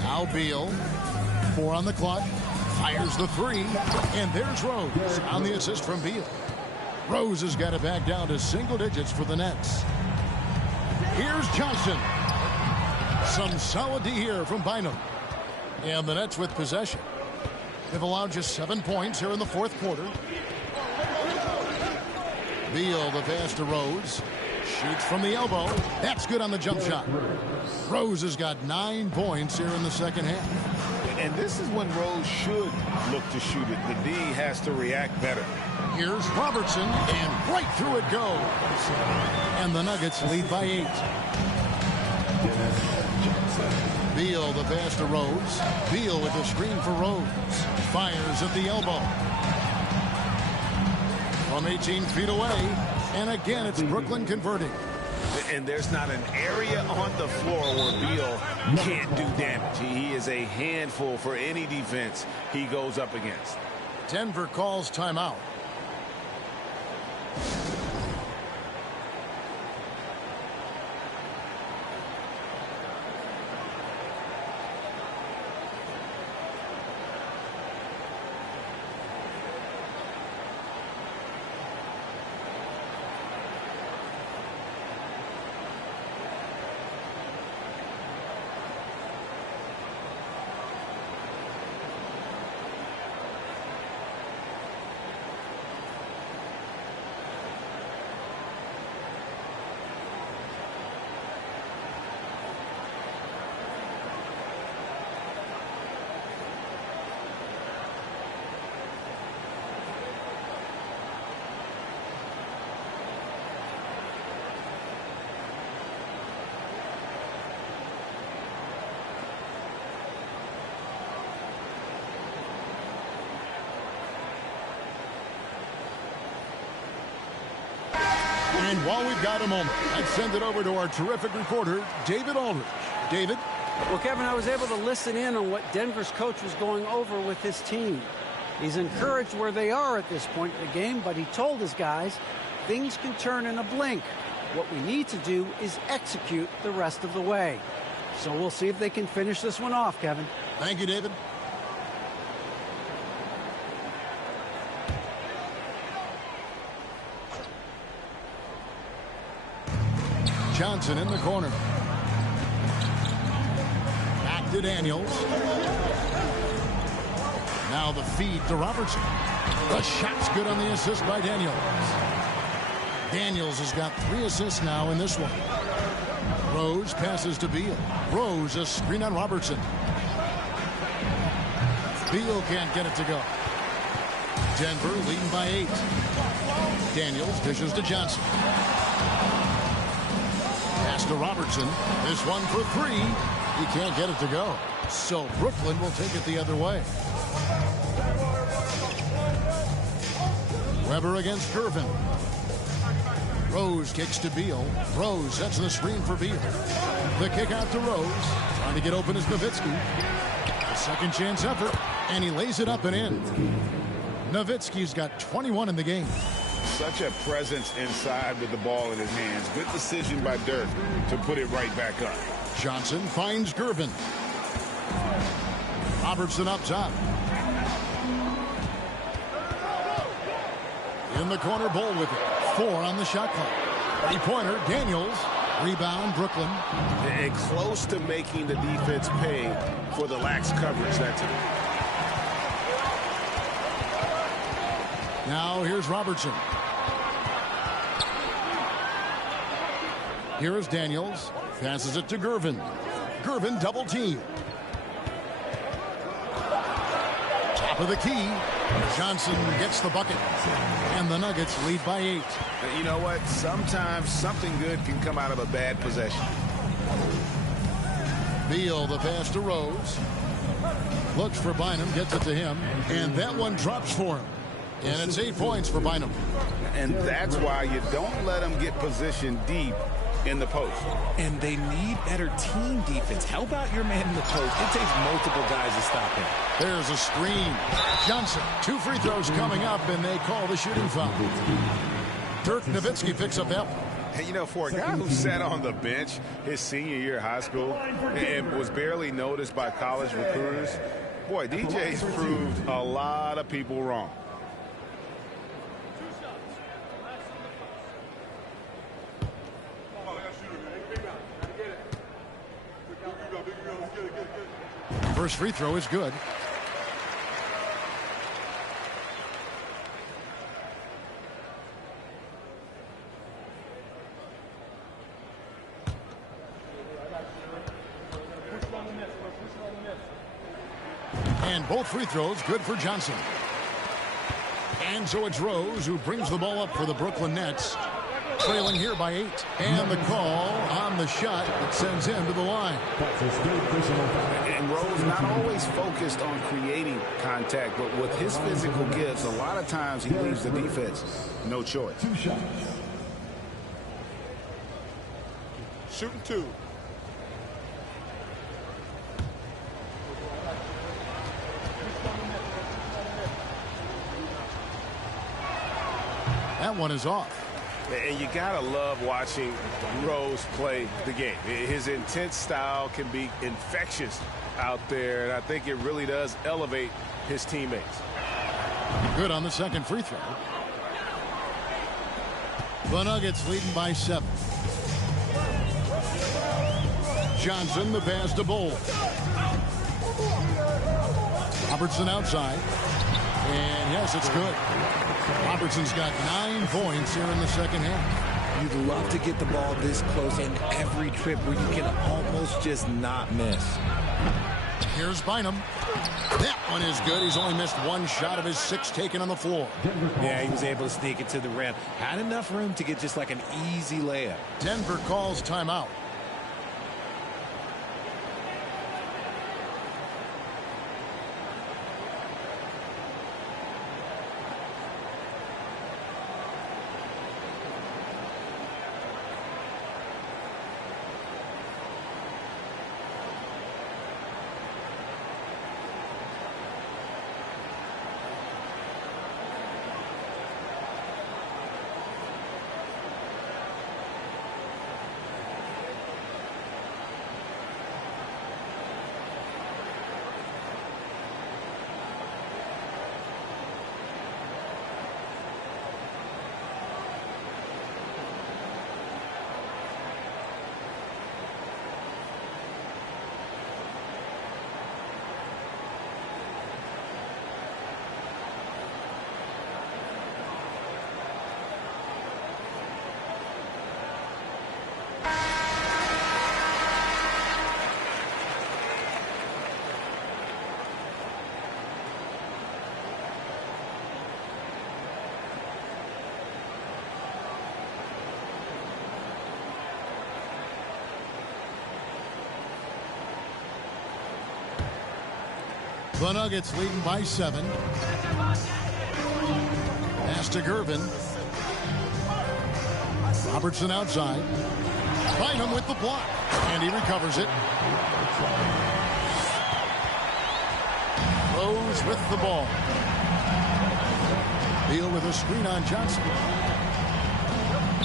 Now Beal. 4 on the clock. Fires the 3. And there's Rose on the assist from Beal. Rose has got it back down to single digits for the Nets. Here's Johnson. Some solid D here from Bynum. And the Nets with possession. They've allowed just 7 points here in the fourth quarter. Beal, the pass to Rose. Shoots from the elbow. That's good on the jump shot. Rose has got 9 points here in the second half. And this is when Rose should look to shoot it. The D has to react better. Here's Robertson, and right through it goes. And the Nuggets lead by 8. Beal, the pass to Rose. Beal with the screen for Rose. Fires at the elbow. From 18 feet away. And again, it's Brooklyn converting. And there's not an area on the floor where Beal can't do damage. He is a handful for any defense he goes up against. Denver calls timeout. And while we've got a moment, let's send it over to our terrific reporter, David Aldridge. David? Well, Kevin, I was able to listen in on what Denver's coach was going over with his team. He's encouraged where they are at this point in the game, but he told his guys things can turn in a blink. What we need to do is execute the rest of the way. So we'll see if they can finish this one off, Kevin. Thank you, David. Johnson in the corner. Back to Daniels. Now the feed to Robertson. The shot's good on the assist by Daniels. Daniels has got 3 assists now in this one. Rose passes to Beal. Rose, a screen on Robertson. Beal can't get it to go. Denver leading by 8. Daniels dishes to Johnson. Pass to Robertson. This one for 3. He can't get it to go. So Brooklyn will take it the other way. Weber against Gervin. Rose kicks to Beal. Rose sets the screen for Beal. The kick out to Rose. Trying to get open is Nowitzki. A second chance effort. And he lays it up and in. Nowitzki's got 21 in the game. Such a presence inside with the ball in his hands. Good decision by Dirk to put it right back up. Johnson finds Gervin. Robertson up top. In the corner, Bull with it. 4 on the shot clock. 3-pointer, Daniels. Rebound, Brooklyn. And close to making the defense pay for the lax coverage that time. Now here's Robertson. Here is Daniels. Passes it to Gervin. Gervin double team. Top of the key. Johnson gets the bucket. And the Nuggets lead by 8. You know what? Sometimes something good can come out of a bad possession. Beal, the pass to Rose. Looks for Bynum, gets it to him. And that one drops for him. And it's 8 points for Bynum. And that's why you don't let them get positioned deep in the post. And they need better team defense. Help out your man in the post. It takes multiple guys to stop him. There's a screen. Johnson, 2 free throws coming up, and they call the shooting foul. Dirk Nowitzki picks up that one. And, you know, for a guy who sat on the bench his senior year of high school and was barely noticed by college recruiters, boy, DJ's proved a lot of people wrong. First free throw is good. And both free throws good for Johnson. And so it's Rose who brings the ball up for the Brooklyn Nets. Trailing here by 8. And the call on the shot that sends him to the line. And Rose not always focused on creating contact, but with his physical gifts, a lot of times he leaves the defense no choice. 2 shots. Shooting 2. That one is off. And you gotta love watching Rose play the game. His intense style can be infectious out there, and I think it really does elevate his teammates. Good on the second free throw. The Nuggets leading by 7. Johnson, the pass to Bol. Robertson outside. And yes, it's good. Robertson's got 9 points here in the second half. You'd love to get the ball this close in every trip where you can almost just not miss. Here's Bynum. That one is good. He's only missed 1 shot of his 6 taken on the floor. Yeah, he was able to sneak it to the rim. Had enough room to get just like an easy layup. Denver calls timeout. The Nuggets leading by 7. Pass to Gervin. Robertson outside. Bynum with the block. And he recovers it. Rose with the ball. Beal with a screen on Johnson.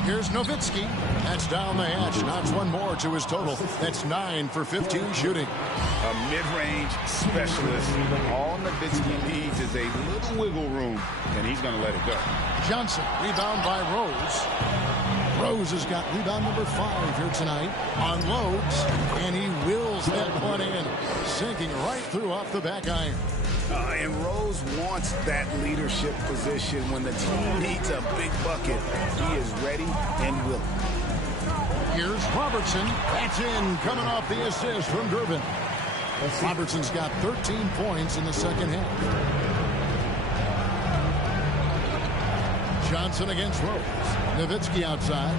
Here's Nowitzki. That's down the hatch. Knocks 1 more to his total. That's 9 for 15 shooting. A mid-range specialist. All Nowitzki needs is a little wiggle room, and he's going to let it go. Johnson, rebound by Rose. Rose has got rebound number 5 here tonight. Unloads, and he wills that one in. Sinking right through off the back iron. And Rose wants that leadership position when the team needs a big bucket. He is ready and willing. Here's Robertson. That's in, coming off the assist from Durbin. Robertson's got 13 points in the second half. Johnson against Rose. Nowitzki outside.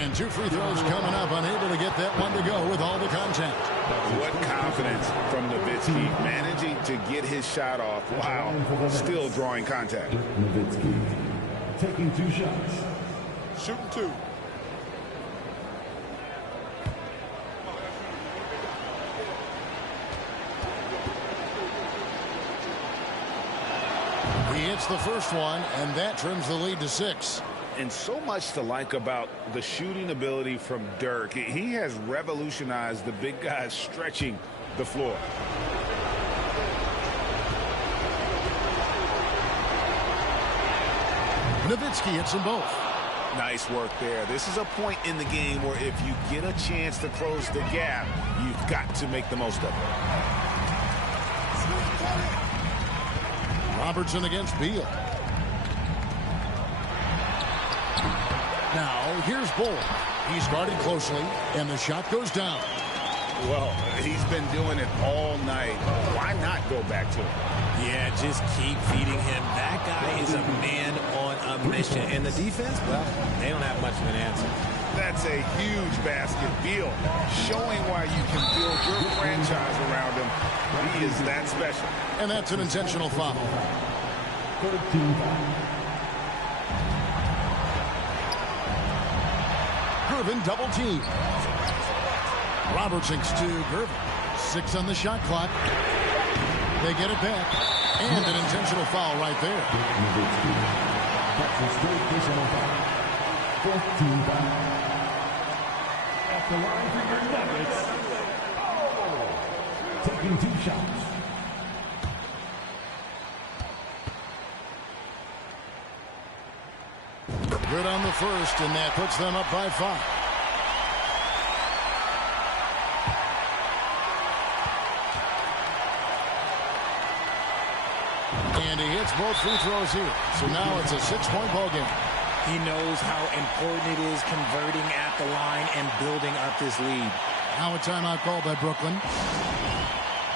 And 2 free throws coming up. Unable to get that one to go with all the contact. What confidence from Nowitzki, managing to get his shot off while still drawing contact. Nowitzki taking 2 shots. Shooting 2. He hits the first one, and that trims the lead to 6. And so much to like about the shooting ability from Dirk. He has revolutionized the big guys stretching the floor. Nowitzki hits them both. Nice work there. This is a point in the game where if you get a chance to close the gap, you've got to make the most of it. Robertson against Beal. Now, here's Bull. He's guarded closely, and the shot goes down. Well, he's been doing it all night. Why not go back to him? Yeah, just keep feeding him. That guy is a man on a mission. And the defense, well, they don't have much of an answer. That's a huge basket. Beal showing why you can build your franchise around him. He is that special. And that's an intentional foul. Gervin double team. Robertson to Gervin. 6 on the shot clock. They get it back. And an intentional foul right there. That's a straight personal foul. 14 foul. At the line for your Nuggets. Oh! Taking 2 shots. Good on the first, and that puts them up by 5. And he hits both free throws here. So now it's a 6-point ball game. He knows how important it is converting at the line and building up this lead. Now a timeout called by Brooklyn.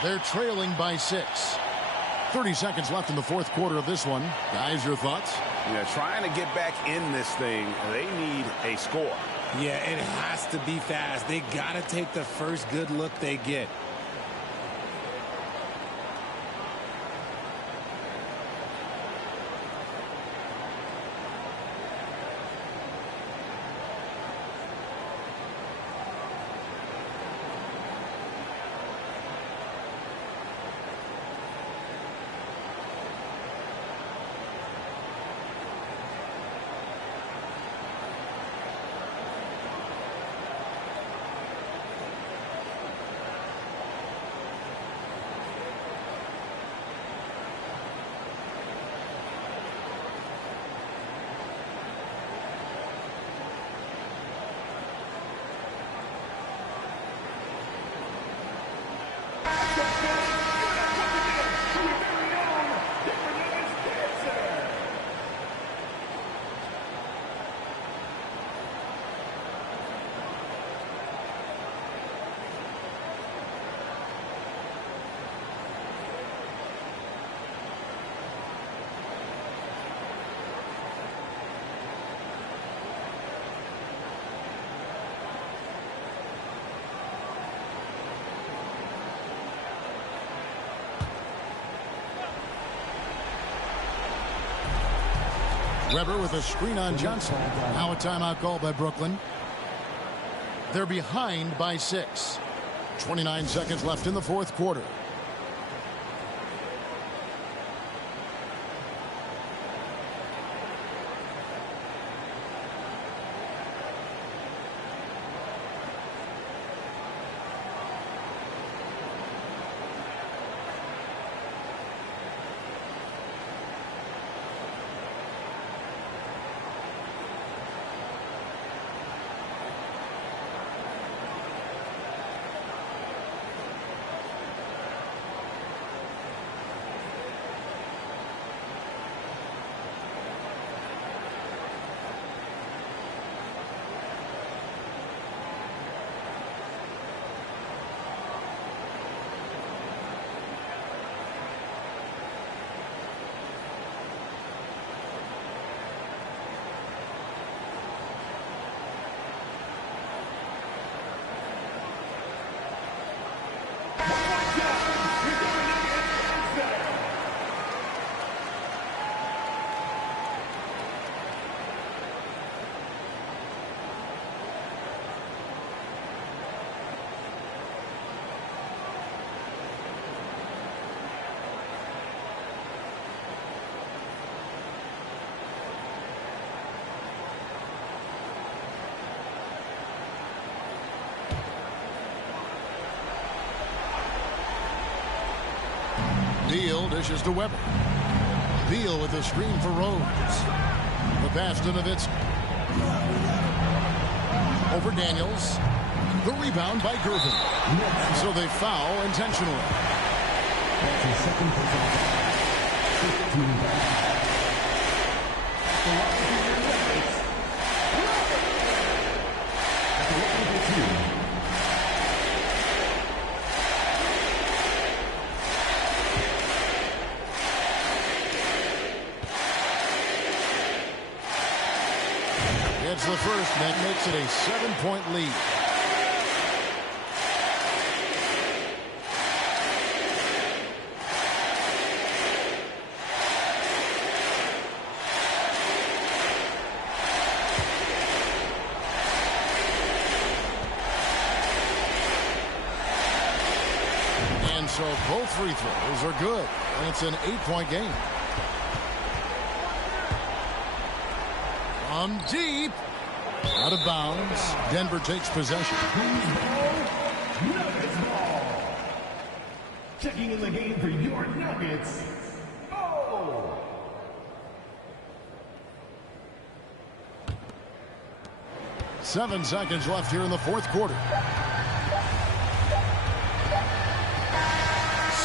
They're trailing by 6. 30 seconds left in the fourth quarter of this one. Guys, your thoughts? Yeah, trying to get back in this thing, they need a score. Yeah, it has to be fast. They got to take the first good look they get. Weber with a screen on Johnson. Now a timeout called by Brooklyn. They're behind by 6. 29 seconds left in the fourth quarter. Beal dishes to Weber. Beal with a screen for Rose. The pass to Nowitzki. Over Daniels. The rebound by Gervin. So they foul intentionally. That's his second personal foul. 15 back. At the line for your Nuggets, at the line for two. It's the first, and that makes it a 7-point lead. And so both free throws are good, and it's an 8-point game. From deep. Out of bounds. Denver takes possession. Nuggets ball. Checking in the game for your Nuggets. Oh! 7 seconds left here in the fourth quarter.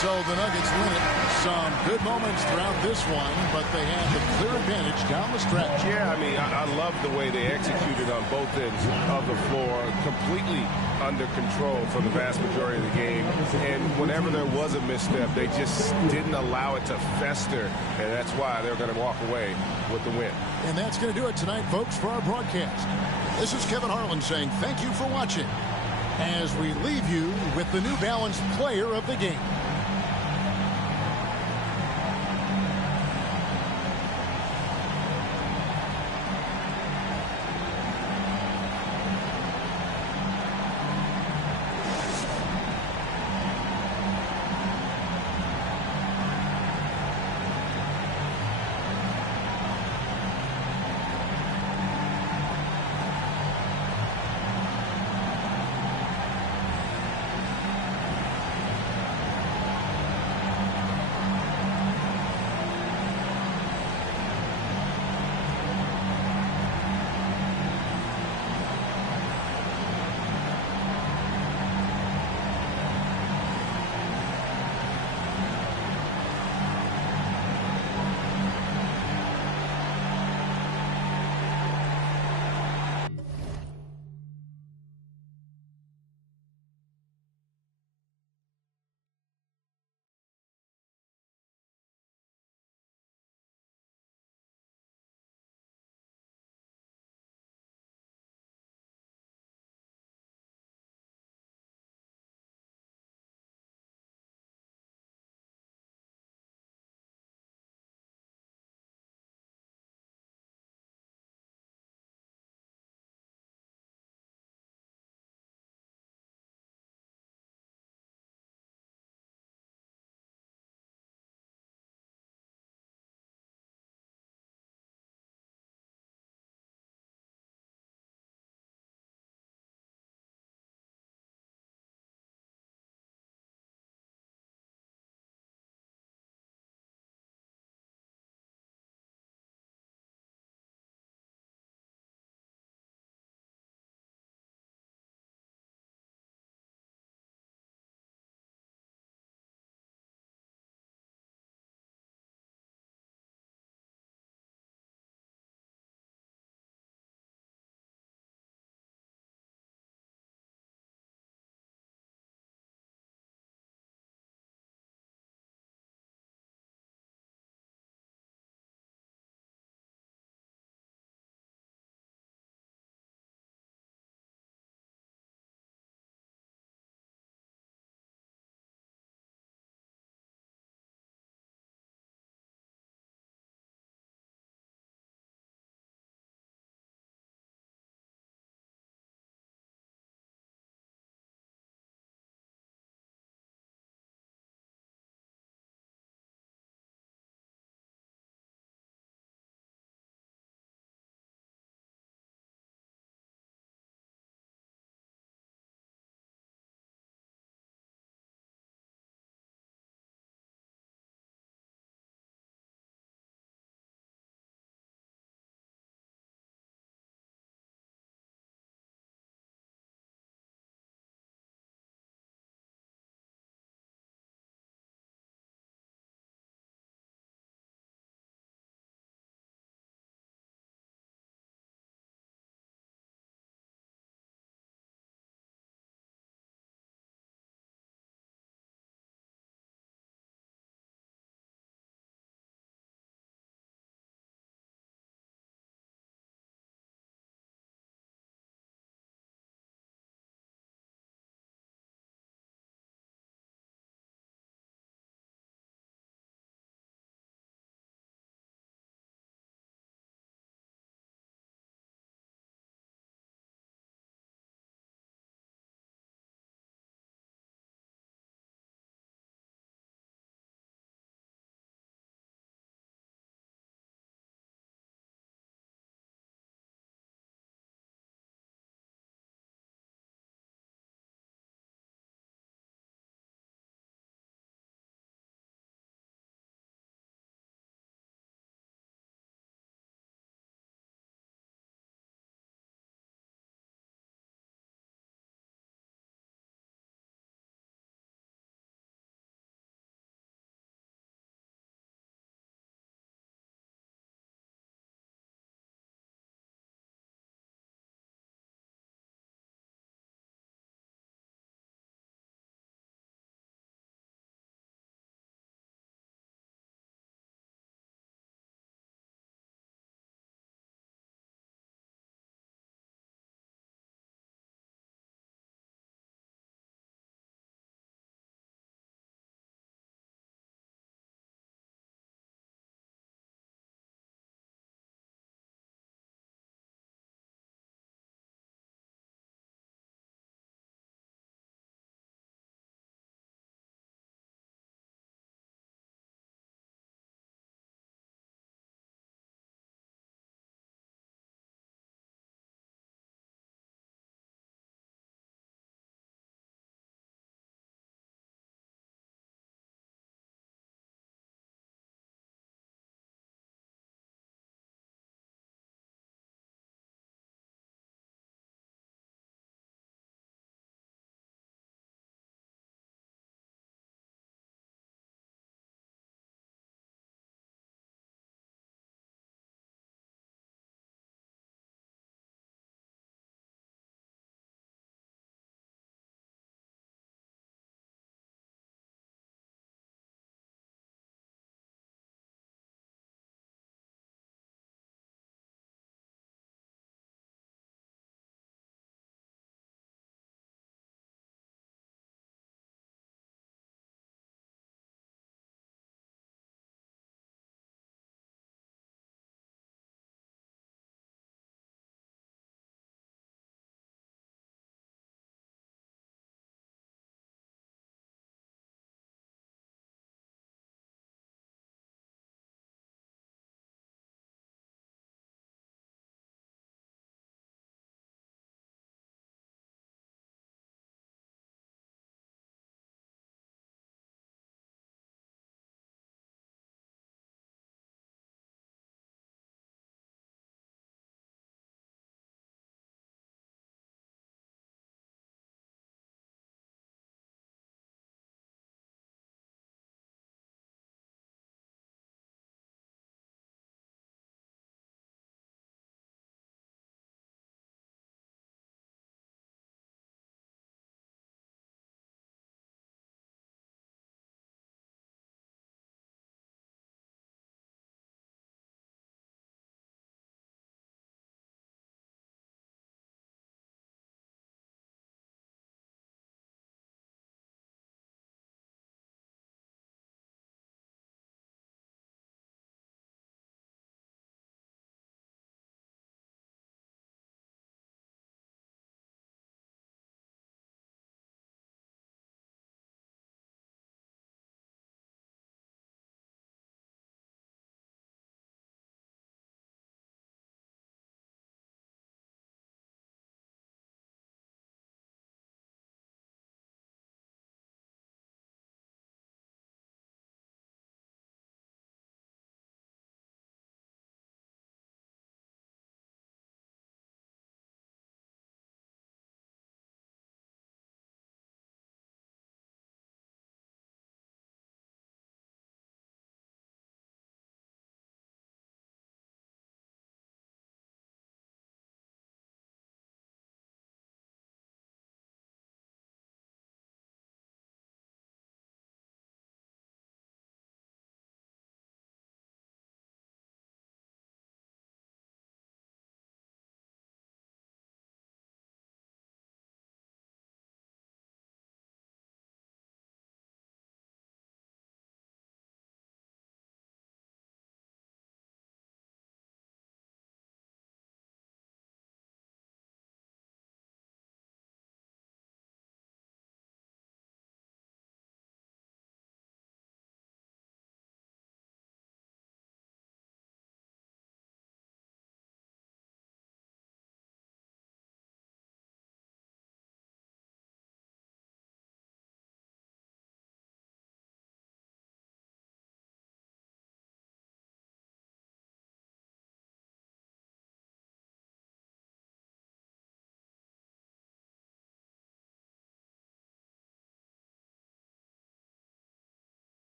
So the Nuggets win it. Some good moments throughout this one, but they had the clear advantage down the stretch. Yeah, I mean, I love the way they executed on both ends of the floor. Completely under control for the vast majority of the game. And whenever there was a misstep, they just didn't allow it to fester. And that's why they're going to walk away with the win. And that's going to do it tonight, folks, for our broadcast. This is Kevin Harlan saying thank you for watching as we leave you with the New Balance player of the game.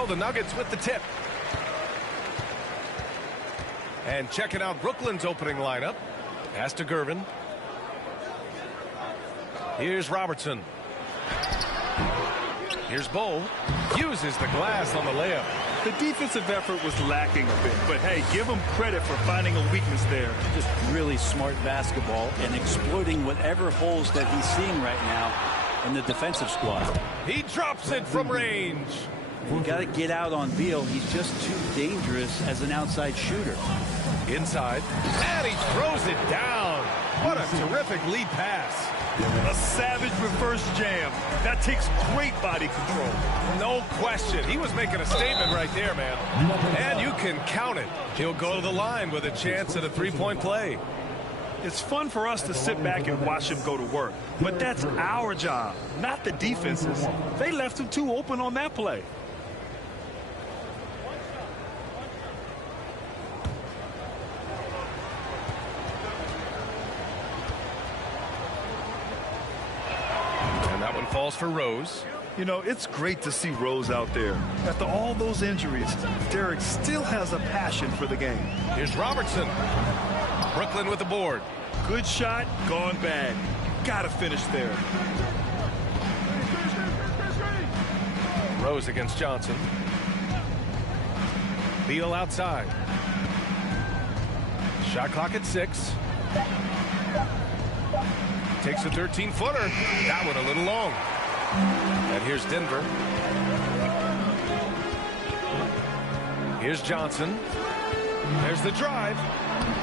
So the Nuggets with the tip. And checking out Brooklyn's opening lineup. Pass to Gervin. Here's Robertson. Here's Bowl. Uses the glass on the layup. The defensive effort was lacking a bit, but hey, give him credit for finding a weakness there. Just really smart basketball and exploiting whatever holes that he's seeing right now in the defensive squad. He drops it from range. You got to get out on Beal. He's just too dangerous as an outside shooter. Inside, and he throws it down. What a terrific lead pass. A savage reverse jam. That takes great body control. No question. He was making a statement right there, man. And you can count it. He'll go to the line with a chance at a three-point play. It's fun for us to sit back and watch him go to work. But that's our job, not the defense's. They left him too open on that play. Falls for Rose. You know, it's great to see Rose out there. After all those injuries, Derek still has a passion for the game. Here's Robertson. Brooklyn with the board. Good shot, gone bad. Gotta finish there. Rose against Johnson. Beal outside. Shot clock at 6. Takes a 13-footer. That one a little long. And here's Denver. Here's Johnson. There's the drive.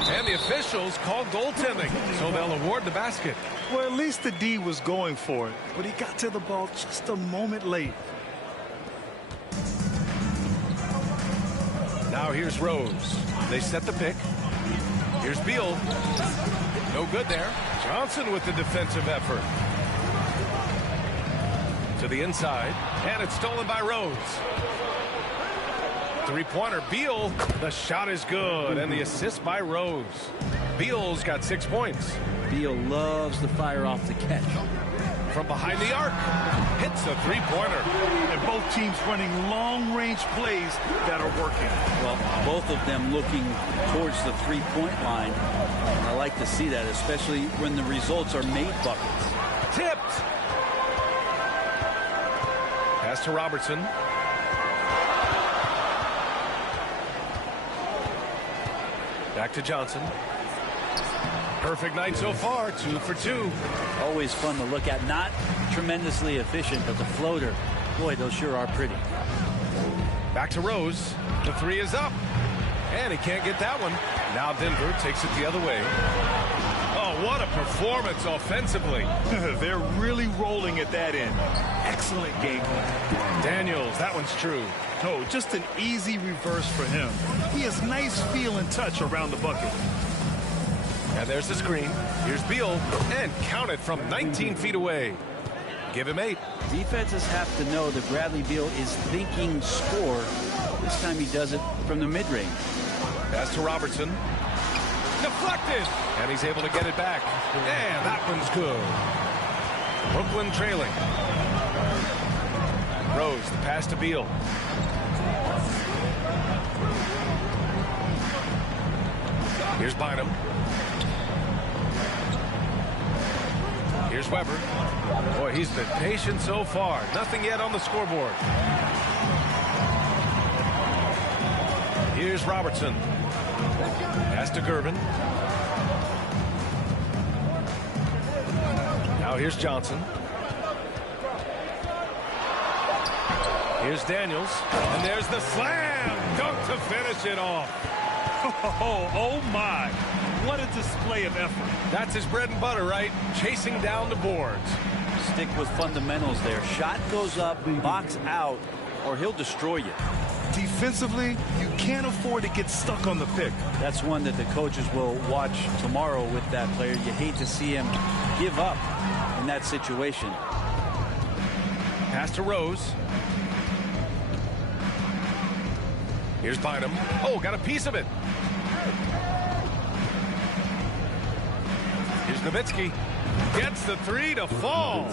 And the officials call goaltending, so they'll award the basket. Well, at least the D was going for it, but he got to the ball just a moment late. Now here's Rose. They set the pick. Here's Beal. No good there. Johnson with the defensive effort. To the inside. And it's stolen by Rose. Three-pointer. Beal. The shot is good. And the assist by Rose. Beal's got 6 points. Beal loves to fire off the catch. From behind the arc. Hits a three-pointer. And both teams running long-range plays that are working. Well, both of them looking towards the three-point line. I like to see that, especially when the results are made buckets. Tipped. Pass to Robertson. Back to Johnson. Perfect night so far, 2 for 2. Always fun to look at. Not tremendously efficient, but the floater, boy, those sure are pretty. Back to Rose. The three is up. And he can't get that one. Now Denver takes it the other way. Oh, what a performance offensively. They're really rolling at that end. Excellent game plan. Daniels, that one's true. Oh, just an easy reverse for him. He has nice feel and touch around the bucket. And there's the screen. Here's Beal. And count it from 19 feet away. Give him 8. Defenses have to know that Bradley Beal is thinking score. This time he does it from the mid-range. Pass to Robertson. Deflected. And he's able to get it back. And that one's good. Brooklyn trailing. Rose, the pass to Beal. Here's Bynum. Here's Weber. Boy, he's been patient so far. Nothing yet on the scoreboard. Here's Robertson. Pass to Gervin. Now here's Johnson. Here's Daniels. And there's the slam dunk to finish it off. Oh my. What a display of effort. That's his bread and butter, right? Chasing down the boards. Stick with fundamentals there. Shot goes up, box out, or he'll destroy you. Defensively, you can't afford to get stuck on the pick. That's one that the coaches will watch tomorrow with that player. You hate to see him give up in that situation. Pass to Rose. Here's Bynum. Oh, got a piece of it. Here's Nowitzki. Gets the three to fall.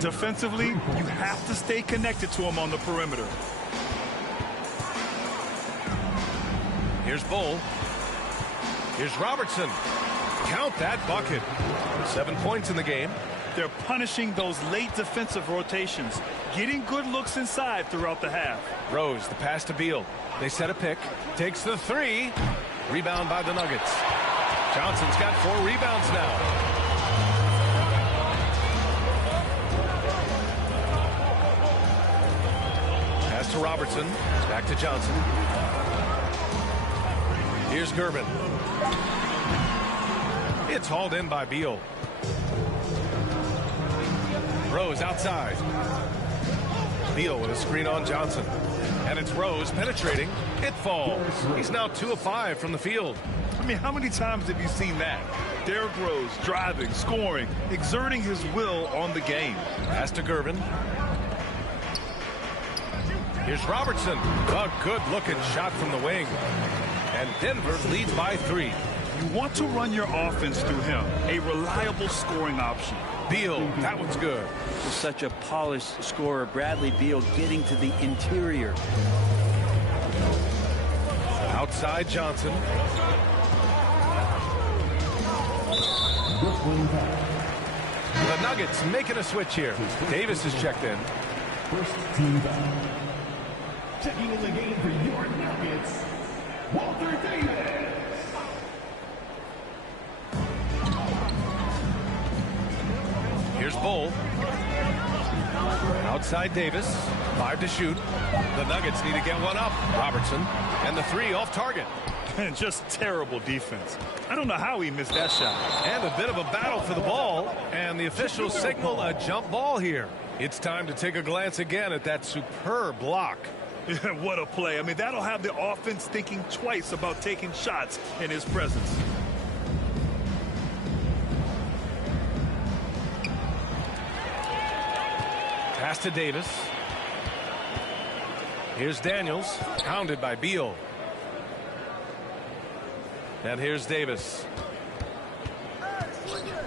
Defensively, you have to stay connected to him on the perimeter. Here's Bull. Here's Robertson. Count that bucket. 7 points in the game. They're punishing those late defensive rotations, getting good looks inside throughout the half. Rose, the pass to Beal. They set a pick. Takes the three. Rebound by the Nuggets. Johnson's got 4 rebounds now. Pass to Robertson. Back to Johnson. Here's Gervin. It's hauled in by Beal. Rose outside. Beal with a screen on Johnson. And it's Rose penetrating. It falls. He's now 2 of 5 from the field. I mean, how many times have you seen that? Derrick Rose driving, scoring, exerting his will on the game. Pass to Gervin. Here's Robertson. A good-looking shot from the wing. And Denver leads by 3. You want to run your offense through him. A reliable scoring option. Beal, that one's good. Such a polished scorer. Bradley Beal getting to the interior. Outside Johnson. The Nuggets making a switch here. Davis is checked in. First team foul. Checking in the game for your Nuggets, Walter Davis. Here's Bull. Outside Davis. 5 to shoot. The Nuggets need to get one up. Robertson. And the 3 off target. Just terrible defense. I don't know how he missed that shot. And a bit of a battle for the ball. And the officials signal a jump ball here. It's time to take a glance again at that superb block. What a play. I mean, that'll have the offense thinking twice about taking shots in his presence. Pass to Davis. Here's Daniels, pounded by Beal. And here's Davis.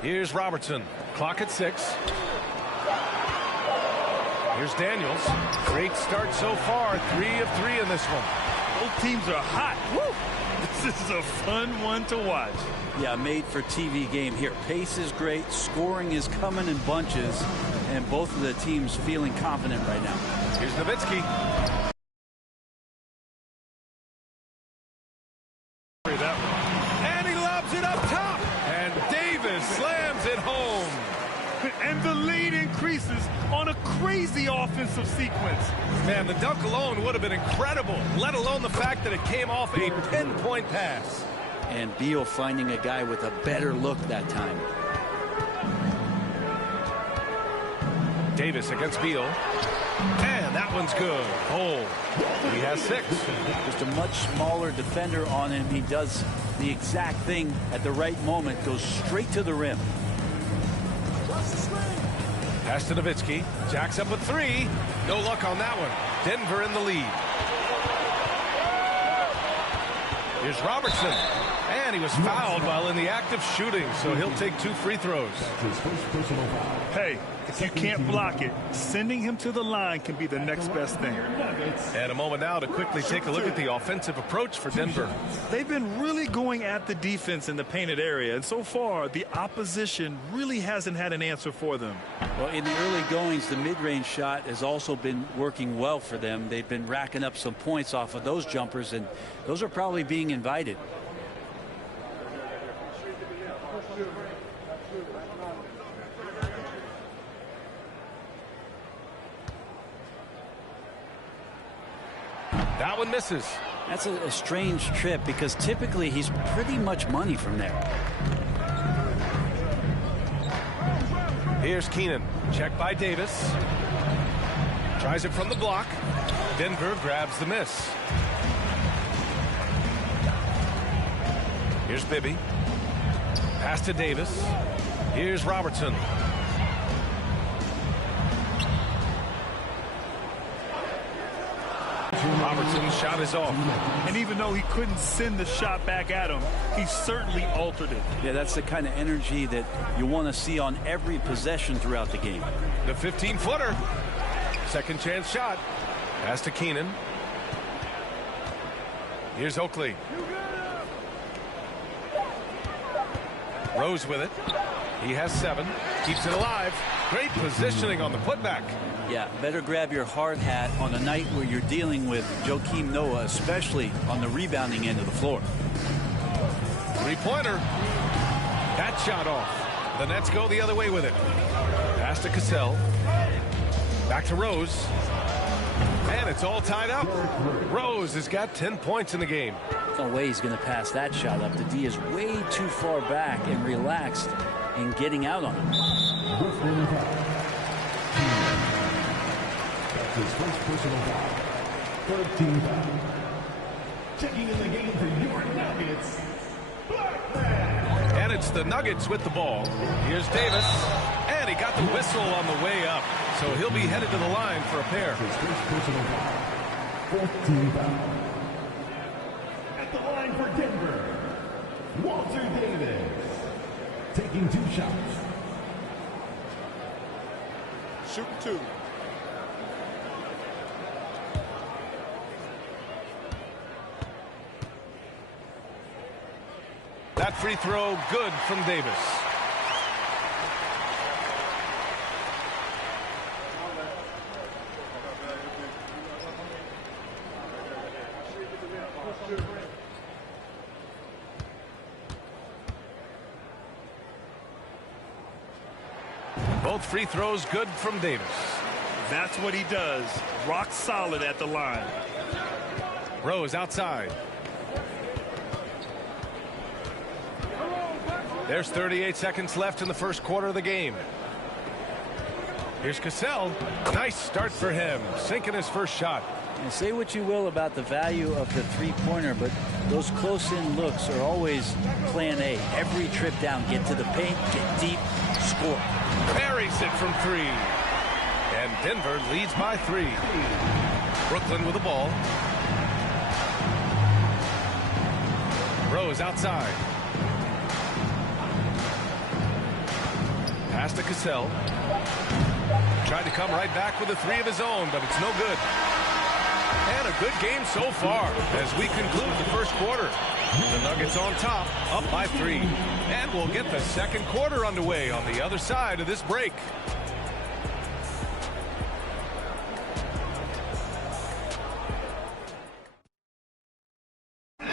Here's Robertson. Clock at 6. Here's Daniels. Great start so far. 3 of 3 in this one. Both teams are hot. Woo! This is a fun one to watch. Yeah, made for TV game here. Pace is great. Scoring is coming in bunches. And both of the teams feeling confident right now. Here's Nowitzki. And he lobs it up top. And Davis slams it home. And the lead increases on a crazy offensive sequence. Man, the dunk alone would have been incredible, let alone the fact that it came off a pinpoint pass. And Beal finding a guy with a better look that time. Davis against Beal. And that one's good. Oh, he has 6. Just a much smaller defender on him. He does the exact thing at the right moment. Goes straight to the rim. Pass to Nowitzki. Jacks up with 3. No luck on that one. Denver in the lead. Here's Robertson. And he was fouled while in the act of shooting, so he'll take 2 free throws. Hey, if you can't block it, sending him to the line can be the next best thing. And a moment now to quickly take a look at the offensive approach for Denver. They've been really going at the defense in the painted area, and so far the opposition really hasn't had an answer for them. Well, in the early goings, the mid-range shot has also been working well for them. They've been racking up some points off of those jumpers, and those are probably being invited. That one misses. That's a strange trip because typically he's pretty much money from there. Here's Keenan. Check by Davis. Tries it from the block. Denver grabs the miss. Here's Bibby. Pass to Davis. Here's Robertson. Robertson's shot is off. And even though he couldn't send the shot back at him, he certainly altered it. Yeah, that's the kind of energy that you want to see on every possession throughout the game. The 15-footer. Second chance shot. Pass to Keenan. Here's Oakley. Rose with it. He has 7. Keeps it alive. Great positioning on the putback. Yeah, better grab your hard hat on a night where you're dealing with Joakim Noah, especially on the rebounding end of the floor. 3-pointer. That shot off. The Nets go the other way with it. Pass to Cassell. Back to Rose. And it's all tied up. Rose has got 10 points in the game. No way he's going to pass that shot up. The D is way too far back and relaxed in getting out on him. That's his first personal foul. 3rd team foul. Checking in the game for your Nuggets, Blackman. And it's the Nuggets with the ball. Here's Davis. And he got the whistle on the way up. So he'll be headed to the line for a pair. His first personal foul. 4th team foul. At the line for Denver, Walter Davis. Taking 2 shots. Shooting 2. That free throw good from Davis. Both free throws good from Davis. That's what he does. Rock solid at the line. Rose outside. There's 38 seconds left in the first quarter of the game. Here's Cassell. Nice start for him. Sinking his first shot. And say what you will about the value of the three-pointer, but those close-in looks are always plan A. Every trip down, get to the paint, get deep, score. Buries it from 3. And Denver leads by 3. Brooklyn with the ball. Rose outside. Pass to Cassell. Tried to come right back with a 3 of his own, but it's no good. And a good game so far as we conclude the first quarter. The Nuggets on top, up by 3. And we'll get the second quarter underway on the other side of this break. And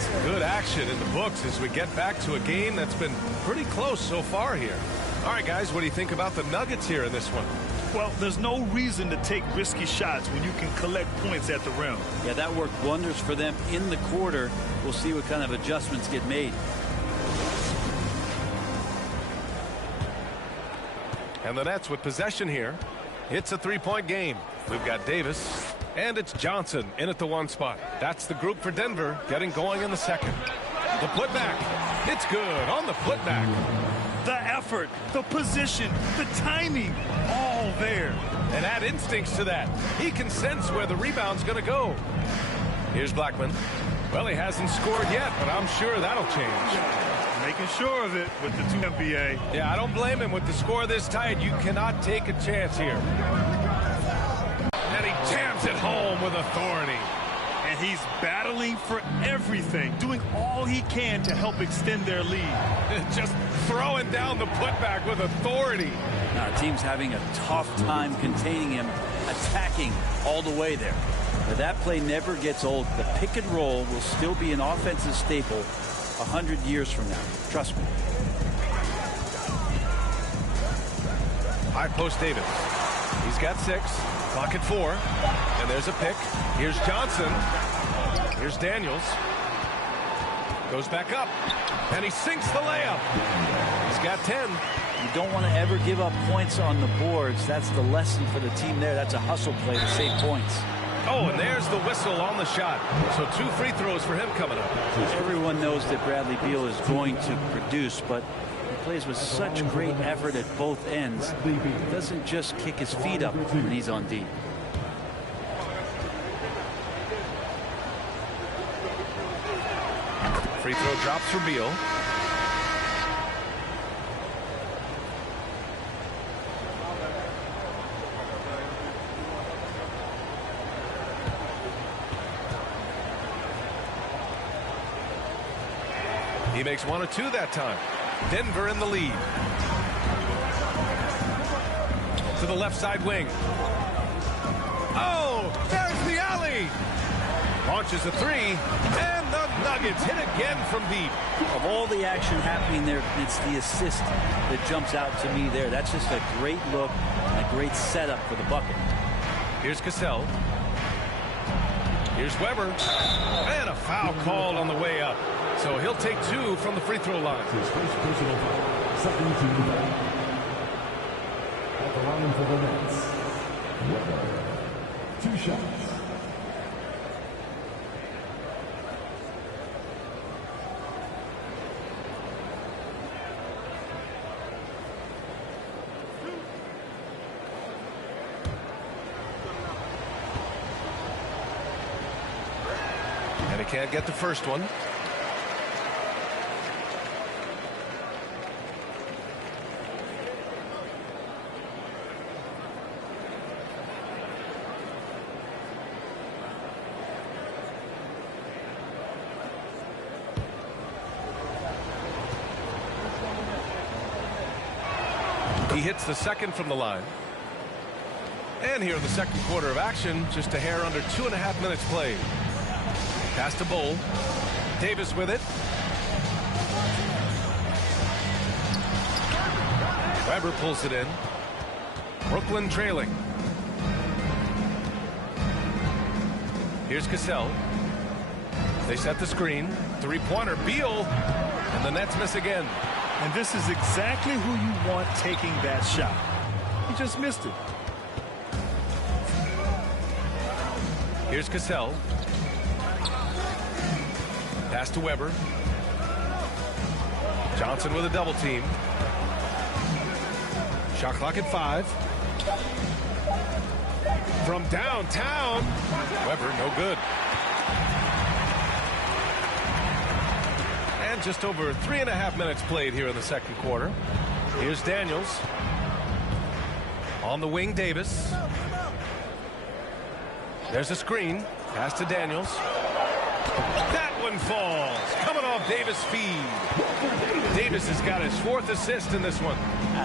some good action in the books as we get back to a game that's been pretty close so far here. All right, guys, what do you think about the Nuggets here in this one? Well, there's no reason to take risky shots when you can collect points at the rim. Yeah, that worked wonders for them in the quarter. We'll see what kind of adjustments get made. And the Nets with possession here. It's a 3-point game. We've got Davis, and it's Johnson in at the 1 spot. That's the group for Denver getting going in the second. The putback. It's good on the putback. The effort, the position, the timing, all there. And add instincts to that. He can sense where the rebound's going to go. Here's Blackman. Well, he hasn't scored yet, but I'm sure that'll change. Making sure of it with the 2 NBA. Yeah, I don't blame him with the score this tight. You cannot take a chance here. And he jams it home with authority. And he's battling for everything, doing all he can to help extend their lead. Just throwing down the putback with authority. Now, our team's having a tough time containing him, attacking all the way there. But that play never gets old. The pick and roll will still be an offensive staple 100 years from now. Trust me. High post Davis. He's got 6. Clock at 4. And there's a pick. Here's Johnson. Here's Daniels. Goes back up. And he sinks the layup. He's got 10. You don't want to ever give up points on the boards. That's the lesson for the team there. That's a hustle play to save points. Oh, and there's the whistle on the shot. So 2 free throws for him coming up. Everyone knows that Bradley Beal is going to produce, but he plays with such great effort at both ends. He doesn't just kick his feet up when he's on deep. Free throw drops for Beal. He makes 1 or 2 that time. Denver in the lead. To the left side wing. Oh, there's the alley. Launches a 3, and the Nuggets hit again from deep. Of all the action happening there, it's the assist that jumps out to me there. That's just a great look and a great setup for the bucket. Here's Cassell. Here's Weber. And a foul called on the way up. So he'll take 2 from the free throw line. His first personal foul. Second team foul. At the line for the Nets. Weber. 2 shots. And he can't get the first one. He hits the second from the line. And here in the second quarter of action, just a hair under 2.5 minutes played. Pass to Bowl. Davis with it. Weber pulls it in. Brooklyn trailing. Here's Cassell. They set the screen. 3-pointer. Beal. And the Nets miss again. And this is exactly who you want taking that shot. He just missed it. Here's Cassell. Pass to Weber. Johnson with a double team. Shot clock at 5. From downtown. Weber, no good. And just over 3.5 minutes played here in the second quarter. Here's Daniels. On the wing, Davis. There's a screen. Pass to Daniels. That one falls. Coming off Davis' feed. Davis has got his 4th assist in this one.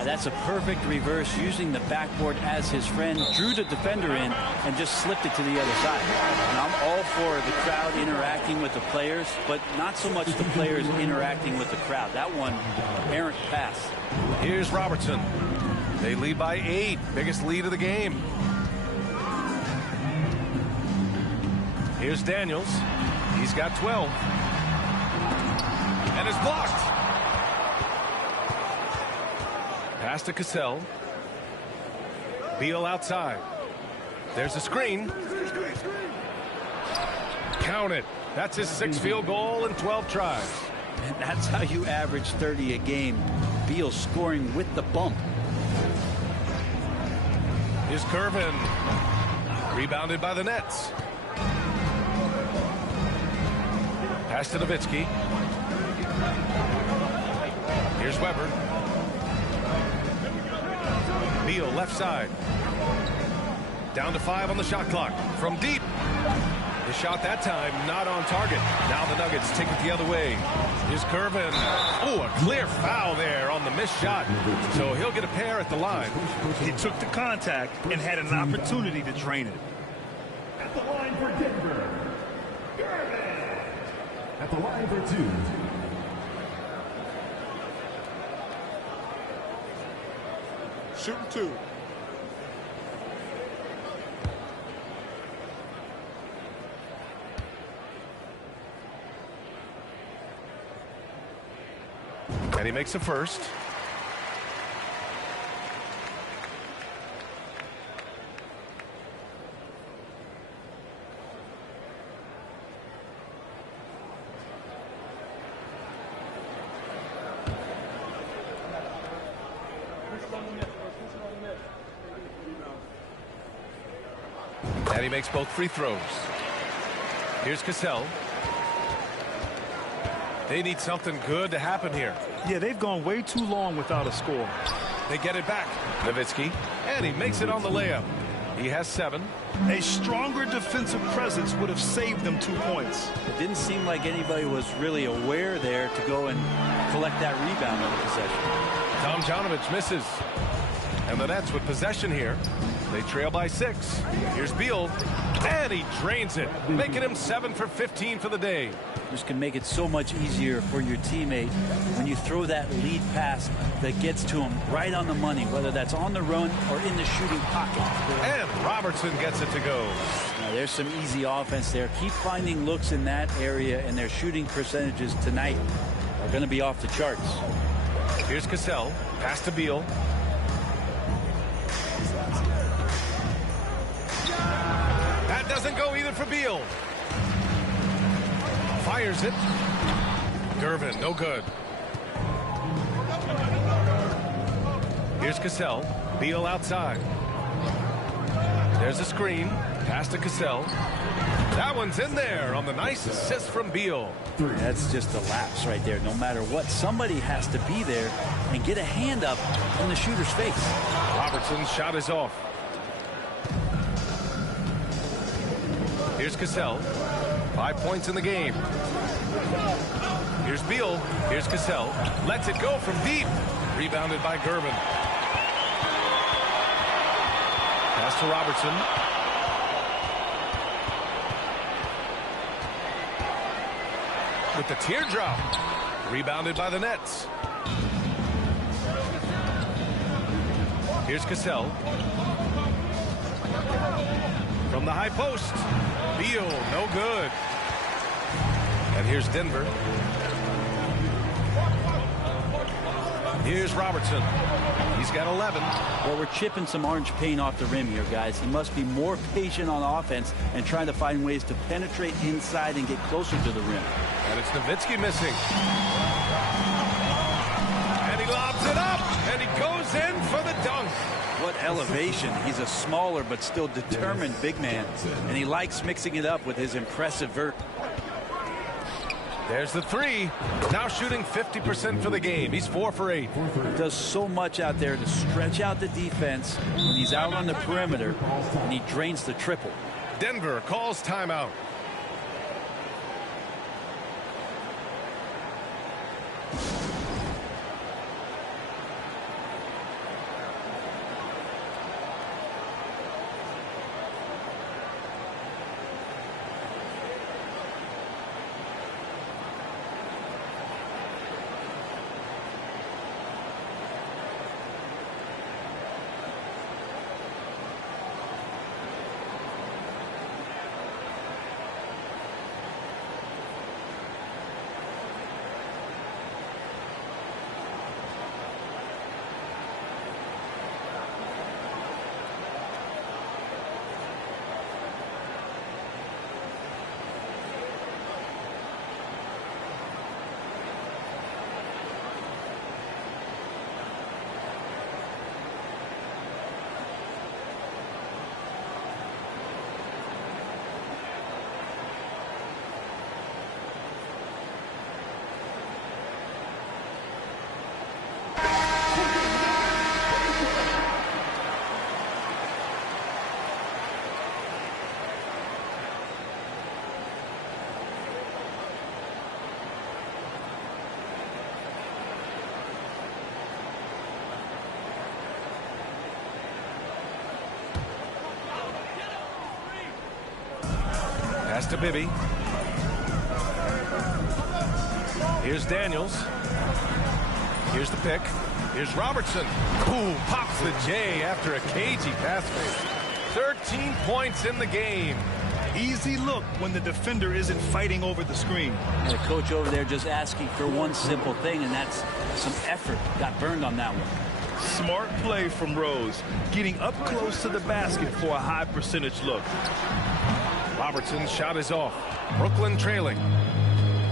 That's a perfect reverse, using the backboard as his friend. Drew the defender in and just slipped it to the other side. And I'm all for the crowd interacting with the players, but not so much the players interacting with the crowd. That one, errant pass. Here's Robertson. They lead by 8. Biggest lead of the game. Here's Daniels. He's got 12. And is blocked. Pass to Cassell. Beal outside. There's a screen. Count it. That's his 6th field goal in 12 tries. And that's how you average 30 a game. Beal scoring with the bump. Here's Curvin. Rebounded by the Nets. Pass to Nowitzki. Here's Weber. Beal left side. Down to 5 on the shot clock. From deep. The shot that time not on target. Now the Nuggets take it the other way. Here's Curvin. Oh, a clear foul there on the missed shot. So he'll get a pair at the line. He took the contact and had an opportunity to drain it. At the line for Denver. At the line for 2. Shooting 2. And he makes the first. And he makes both free throws. Here's Cassell. They need something good to happen here. Yeah, they've gone way too long without a score. They get it back. Nowitzki. And he makes it on the layup. He has 7. A stronger defensive presence would have saved them 2 points. It didn't seem like anybody was really aware there to go and collect that rebound on the possession. Tomjanovich misses. And the Nets with possession here. They trail by 6. Here's Beal. And he drains it, making him 7 for 15 for the day. This can make it so much easier for your teammate when you throw that lead pass that gets to him right on the money, whether that's on the run or in the shooting pocket. And Robertson gets it to go. Now, there's some easy offense there. Keep finding looks in that area, and their shooting percentages tonight are going to be off the charts. Here's Cassell. Pass to Beal. That doesn't go either for Beal. Fires it. Gervin, no good. Here's Cassell. Beal outside. There's a screen. Pass to Cassell. That one's in there on the nice assist from Beal. That's just a lapse right there. No matter what, somebody has to be there and get a hand up in the shooter's face. Robertson's shot is off. Here's Cassell. 5 points in the game. Here's Beal. Here's Cassell. Lets it go from deep. Rebounded by Gervin. Pass to Robertson. With the teardrop. Rebounded by the Nets. Here's Cassell. From the high post. Beal, no good. And here's Denver. Here's Robertson. He's got 11. Well, we're chipping some orange paint off the rim here, guys. He must be more patient on offense and trying to find ways to penetrate inside and get closer to the rim. And it's Nowitzki missing. And he lobs it up. And he goes in for the dunk. What elevation. He's a smaller but still determined big man. And he likes mixing it up with his impressive vert. There's the 3. Now shooting 50% for the game. He's 4 for 8. He does so much out there to stretch out the defense when he's out on the perimeter, and he drains the triple. Denver calls timeout. Pass to Bibby. Here's Daniels. Here's the pick. Here's Robertson. Ooh, pops the J after a cagey pass fake. 13 points in the game. Easy look when the defender isn't fighting over the screen. And the coach over there just asking for one simple thing, and that's some effort. Got burned on that one. Smart play from Rose, getting up close to the basket for a high percentage look. Robertson's shot is off. Brooklyn trailing.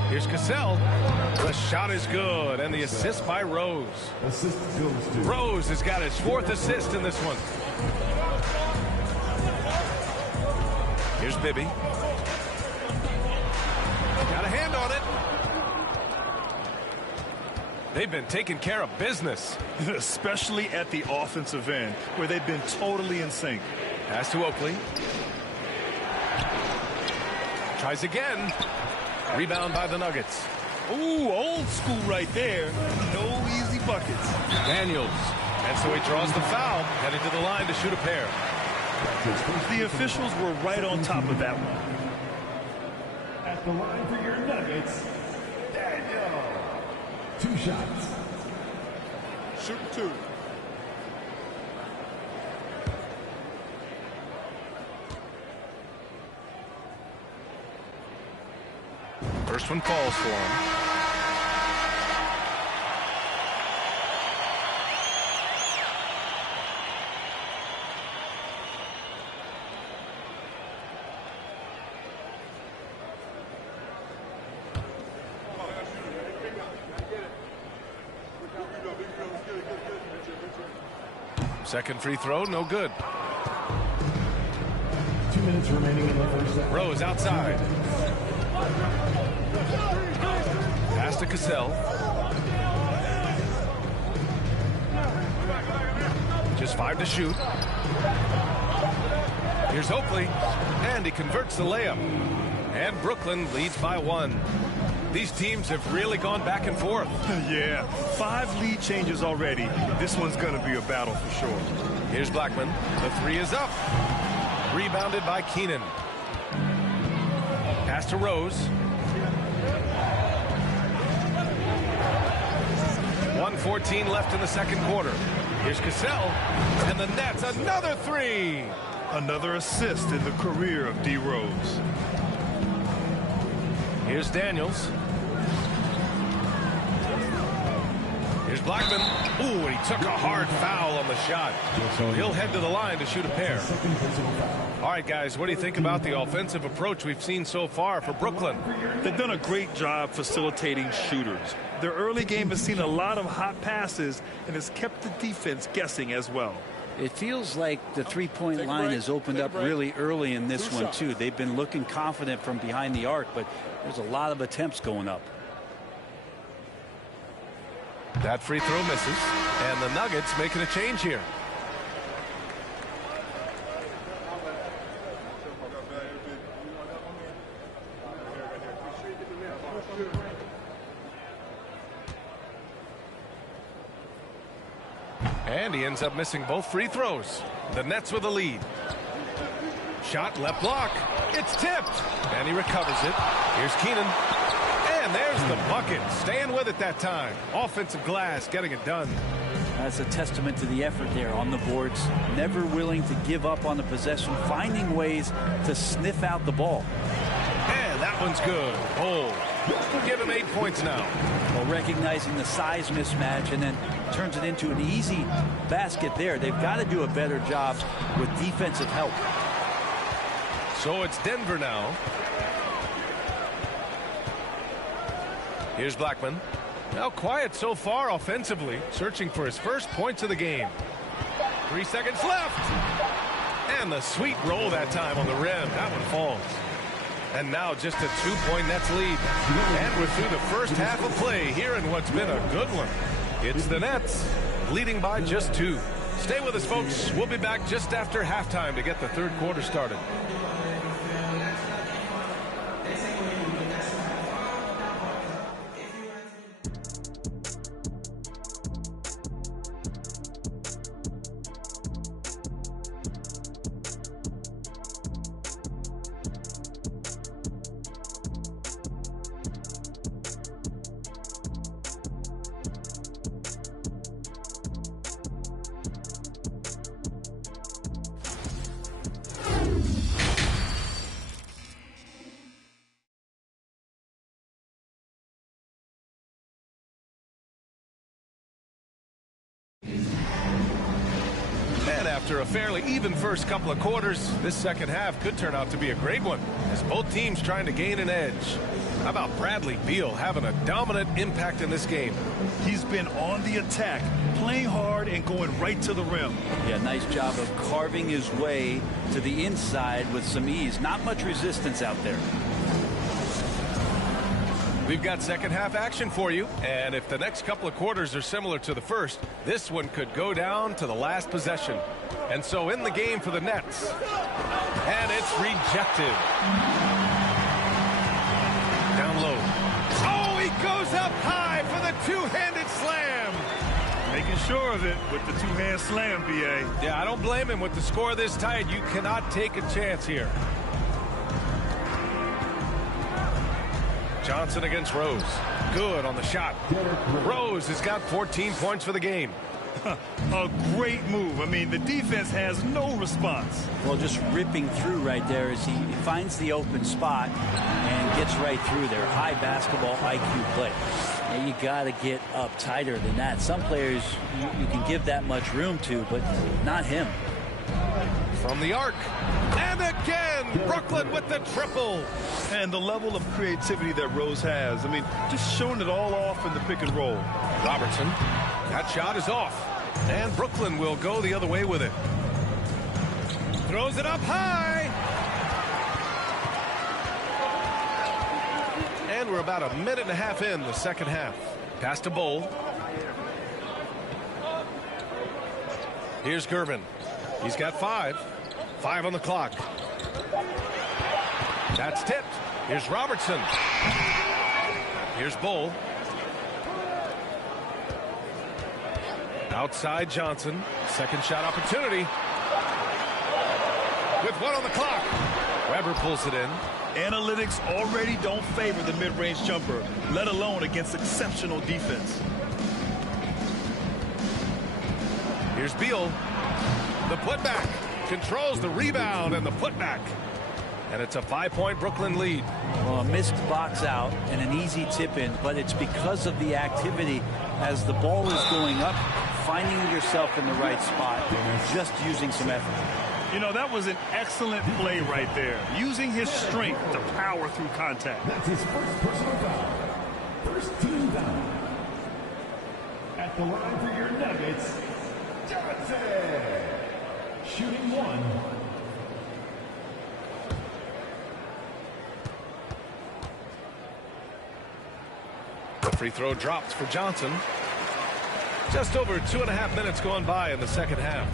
Here's Cassell. The shot is good, and the assist by Rose. Assist goes to Rose has got his 4th assist in this one. Here's Bibby. Got a hand on it. They've been taking care of business. Especially at the offensive end, where they've been totally in sync. Pass to Oakley. Tries again. Rebound by the Nuggets. Ooh, old school right there. No easy buckets. Daniels. And so he draws the foul, headed to the line to shoot a pair. The officials were right on top of that one. At the line for your Nuggets, Daniel. 2 shots. Shoot 2. First one falls for him. Second free throw, no good. 2 minutes remaining in the first set. Rose outside. Pass to Cassell. Just 5 to shoot. Here's Oakley, and he converts the layup. And Brooklyn leads by 1. These teams have really gone back and forth. Yeah, 5 lead changes already. This one's going to be a battle for sure. Here's Blackman. The 3 is up. Rebounded by Keenan. Pass to Rose. 1:14 left in the second quarter. Here's Cassell, and the Nets another 3. Another assist in the career of D. Rose. Here's Daniels. Here's Blackman. Ooh, and he took a hard foul on the shot. So he'll head to the line to shoot a pair. All right, guys, what do you think about the offensive approach we've seen so far for Brooklyn? They've done a great job facilitating shooters. Their early game has seen a lot of hot passes and has kept the defense guessing as well. It feels like the three-point line has opened up really early in this one, too. They've been looking confident from behind the arc, but there's a lot of attempts going up. That free throw misses, and the Nuggets making a change here. And he ends up missing both free throws. The Nets with a lead. Shot left block. It's tipped. And he recovers it. Here's Keenan. And there's the bucket. Staying with it that time. Offensive glass getting it done. That's a testament to the effort there on the boards. Never willing to give up on the possession. Finding ways to sniff out the ball. And that one's good. Oh, we'll give him 8 points now. Well, recognizing the size mismatch and then turns it into an easy basket there. They've got to do a better job with defensive help. So it's Denver now. Here's Blackman. Now quiet so far offensively, searching for his first points of the game. 3 seconds left. And the sweet roll that time on the rim. That one falls. And now just a 2-point Nets lead. And we're through the first half of play here in what's been a good one. It's the Nets leading by just 2. Stay with us, folks. We'll be back just after halftime to get the third quarter started. And after a fairly even first couple of quarters, this second half could turn out to be a great one, as both teams trying to gain an edge. How about Bradley Beal having a dominant impact in this game? He's been on the attack, playing hard and going right to the rim. Yeah, nice job of carving his way to the inside with some ease. Not much resistance out there. We've got second half action for you, and if the next couple of quarters are similar to the first, this one could go down to the last possession. And so in the game for the Nets, and it's rejected. Down low. Oh, he goes up high for the two-handed slam. Making sure of it with the two-hand slam, B.A. Yeah, I don't blame him. With the score this tight, you cannot take a chance here. Johnson against Rose. Good on the shot. Rose has got 14 points for the game. A great move. I mean, the defense has no response. Well, just ripping through right there as he finds the open spot and gets right through there. High basketball IQ play. And you got to get up tighter than that. Some players you can give that much room to, but not him. From the arc. And again, Brooklyn with the triple. And the level of creativity that Rose has. I mean, just showing it all off in the pick and roll. Robertson. That shot is off. And Brooklyn will go the other way with it. Throws it up high. And we're about a minute and a half in the second half. Pass to Bowl. Here's Gervin. He's got 5. 5 on the clock. That's tipped. Here's Robertson. Here's Bowl. Outside Johnson. Second shot opportunity. With 1 on the clock. Weber pulls it in. Analytics already don't favor the mid-range jumper, let alone against exceptional defense. Here's Beal. The putback. Controls the rebound and the putback. And it's a 5-point Brooklyn lead. Well, a missed box out and an easy tip in, but it's because of the activity as the ball is going up, finding yourself in the right spot, just using some effort. You know, that was an excellent play right there, using his strength to power through contact. That's his first personal foul. First team foul. At the line for your Nuggets, Johnson. Shooting 1. The free throw drops for Johnson. Just over 2.5 minutes going by in the second half.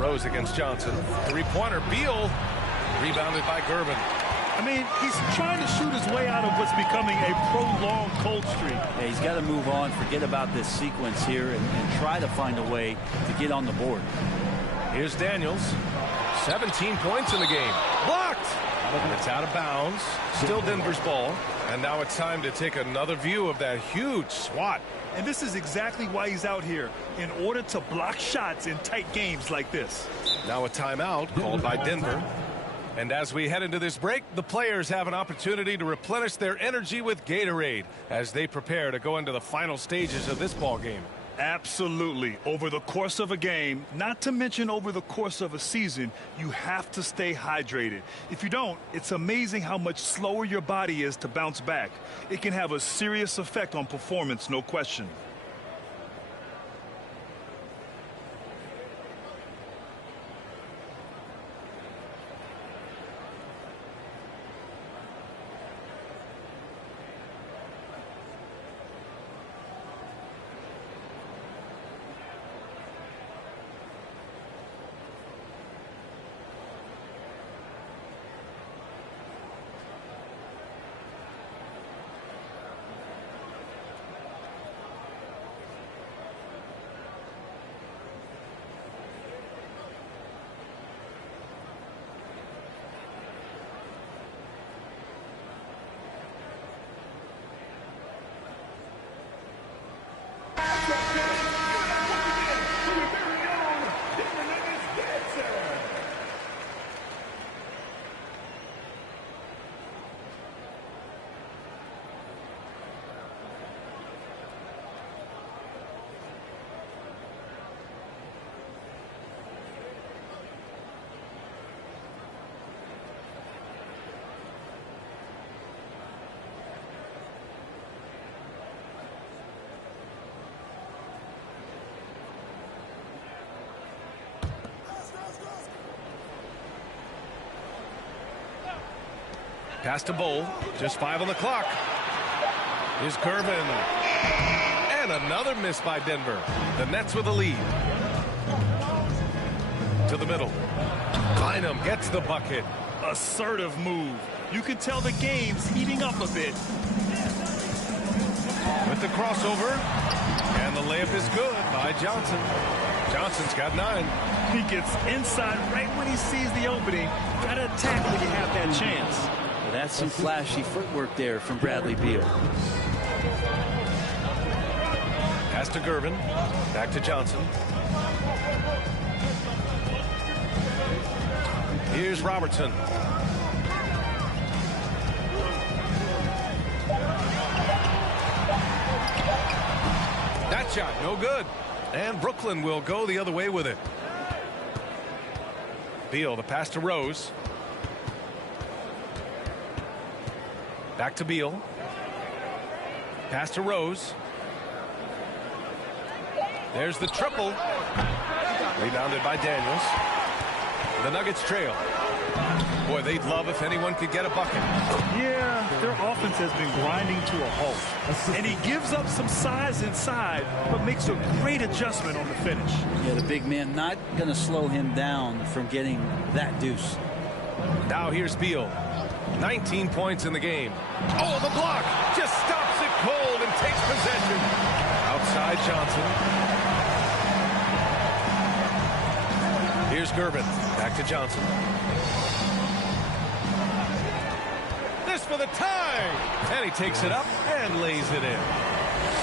Rose against Johnson. Three-pointer. Beal. Rebounded by Gervin. I mean, he's trying to shoot his way out of what's becoming a prolonged cold streak. Yeah, he's got to move on, forget about this sequence here, and try to find a way to get on the board. Here's Daniels. 17 points in the game. Blocked. It's out of bounds. Still Denver's ball. And now it's time to take another view of that huge swat. And this is exactly why he's out here, in order to block shots in tight games like this. Now a timeout called by Denver. And as we head into this break, the players have an opportunity to replenish their energy with Gatorade as they prepare to go into the final stages of this ball game. Absolutely. Over the course of a game, not to mention over the course of a season, you have to stay hydrated. If you don't, it's amazing how much slower your body is to bounce back. It can have a serious effect on performance, no question. Pass to Bowl. Just 5 on the clock. Here's Gervin. And another miss by Denver. The Nets with a lead. To the middle. Bynum gets the bucket. Assertive move. You can tell the game's heating up a bit. With the crossover. And the layup is good by Johnson. Johnson's got 9. He gets inside right when he sees the opening. Got to attack when you have that chance. Well, that's some flashy footwork there from Bradley Beal. Pass to Gervin. Back to Johnson. Here's Robertson. That shot, no good. And Brooklyn will go the other way with it. Beal, the pass to Rose. Back to Beal. Pass to Rose. There's the triple. Rebounded by Daniels. The Nuggets trail. Boy, they'd love if anyone could get a bucket. Yeah, their offense has been grinding to a halt. And he gives up some size inside, but makes a great adjustment on the finish. Yeah, the big man not going to slow him down from getting that deuce. Now here's Beal. 19 points in the game. Oh, the block just stops it cold and takes possession. Outside Johnson. Here's Gervin. Back to Johnson. This for the tie. And he takes it up and lays it in.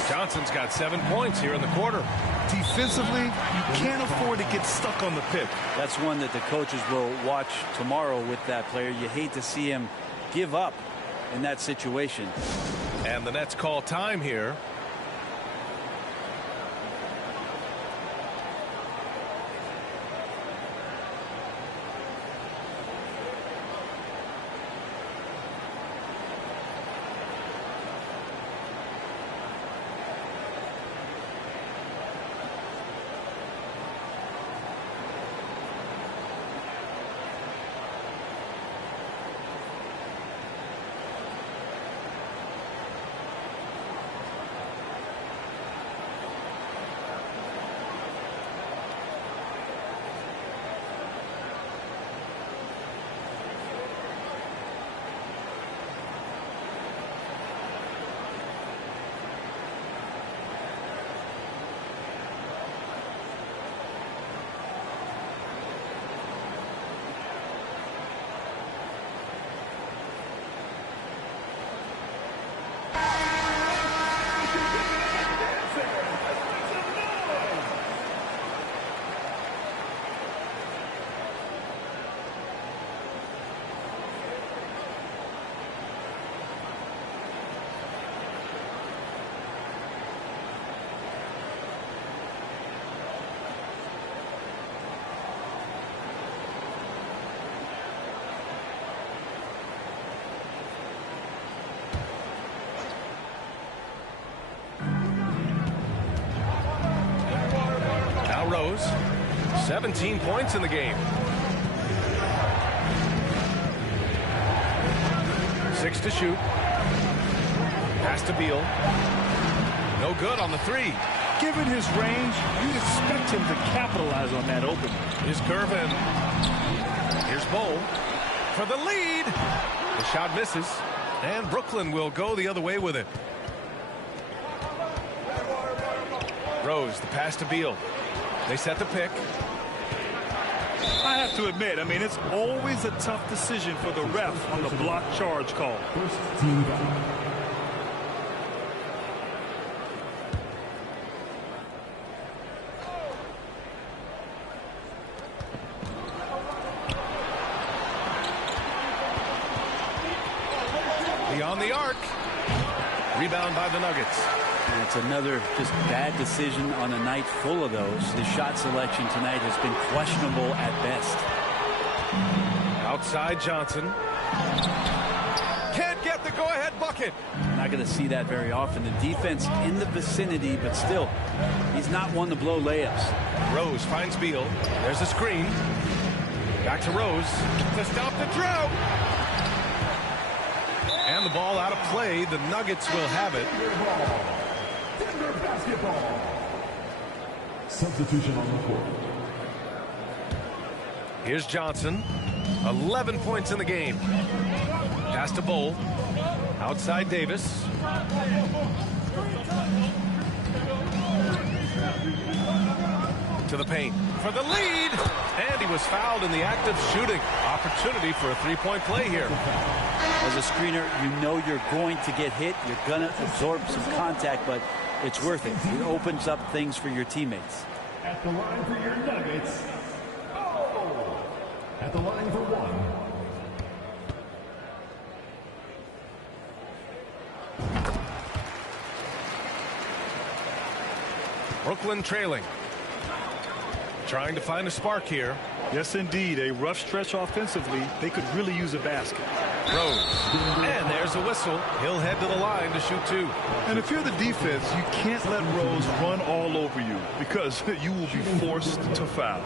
Johnson's got 7 points here in the quarter. Defensively, you can't afford to get stuck on the pick. That's one that the coaches will watch tomorrow with that player. You hate to see him give up in that situation. And the Nets call time here. Rose, 17 points in the game. 6 to shoot. Pass to Beal. No good on the 3. Given his range, you'd expect him to capitalize on that opening. Here's Gervin. Here's Bowl for the lead. The shot misses, and Brooklyn will go the other way with it. Rose, the pass to Beal. They set the pick. I have to admit, I mean, it's always a tough decision for the ref on the block charge call. First team down. Beyond the arc. Rebound by the Nuggets. And it's another just bad decision on a night full of those. The shot selection tonight has been questionable at best. Outside Johnson. Can't get the go-ahead bucket. Not going to see that very often. The defense in the vicinity, but still, he's not one to blow layups. Rose finds Beal. There's a screen. Back to Rose to stop the drought. And the ball out of play. The Nuggets will have it. Denver basketball. Substitution on the court. Here's Johnson. 11 points in the game. Pass to Bol. Outside Davis. To the paint for the lead. And he was fouled in the act of shooting. Opportunity for a three-point play here. As a screener, you know you're going to get hit. You're going to absorb some contact, but it's worth it. It opens up things for your teammates. At the line for your Nuggets. Oh! At the line for one. Brooklyn trailing. Trying to find a spark here. Yes, indeed. A rough stretch offensively. They could really use a basket. Rose. And there's a whistle. He'll head to the line to shoot two. And if you're the defense, you can't let Rose run all over you because you will be forced to foul.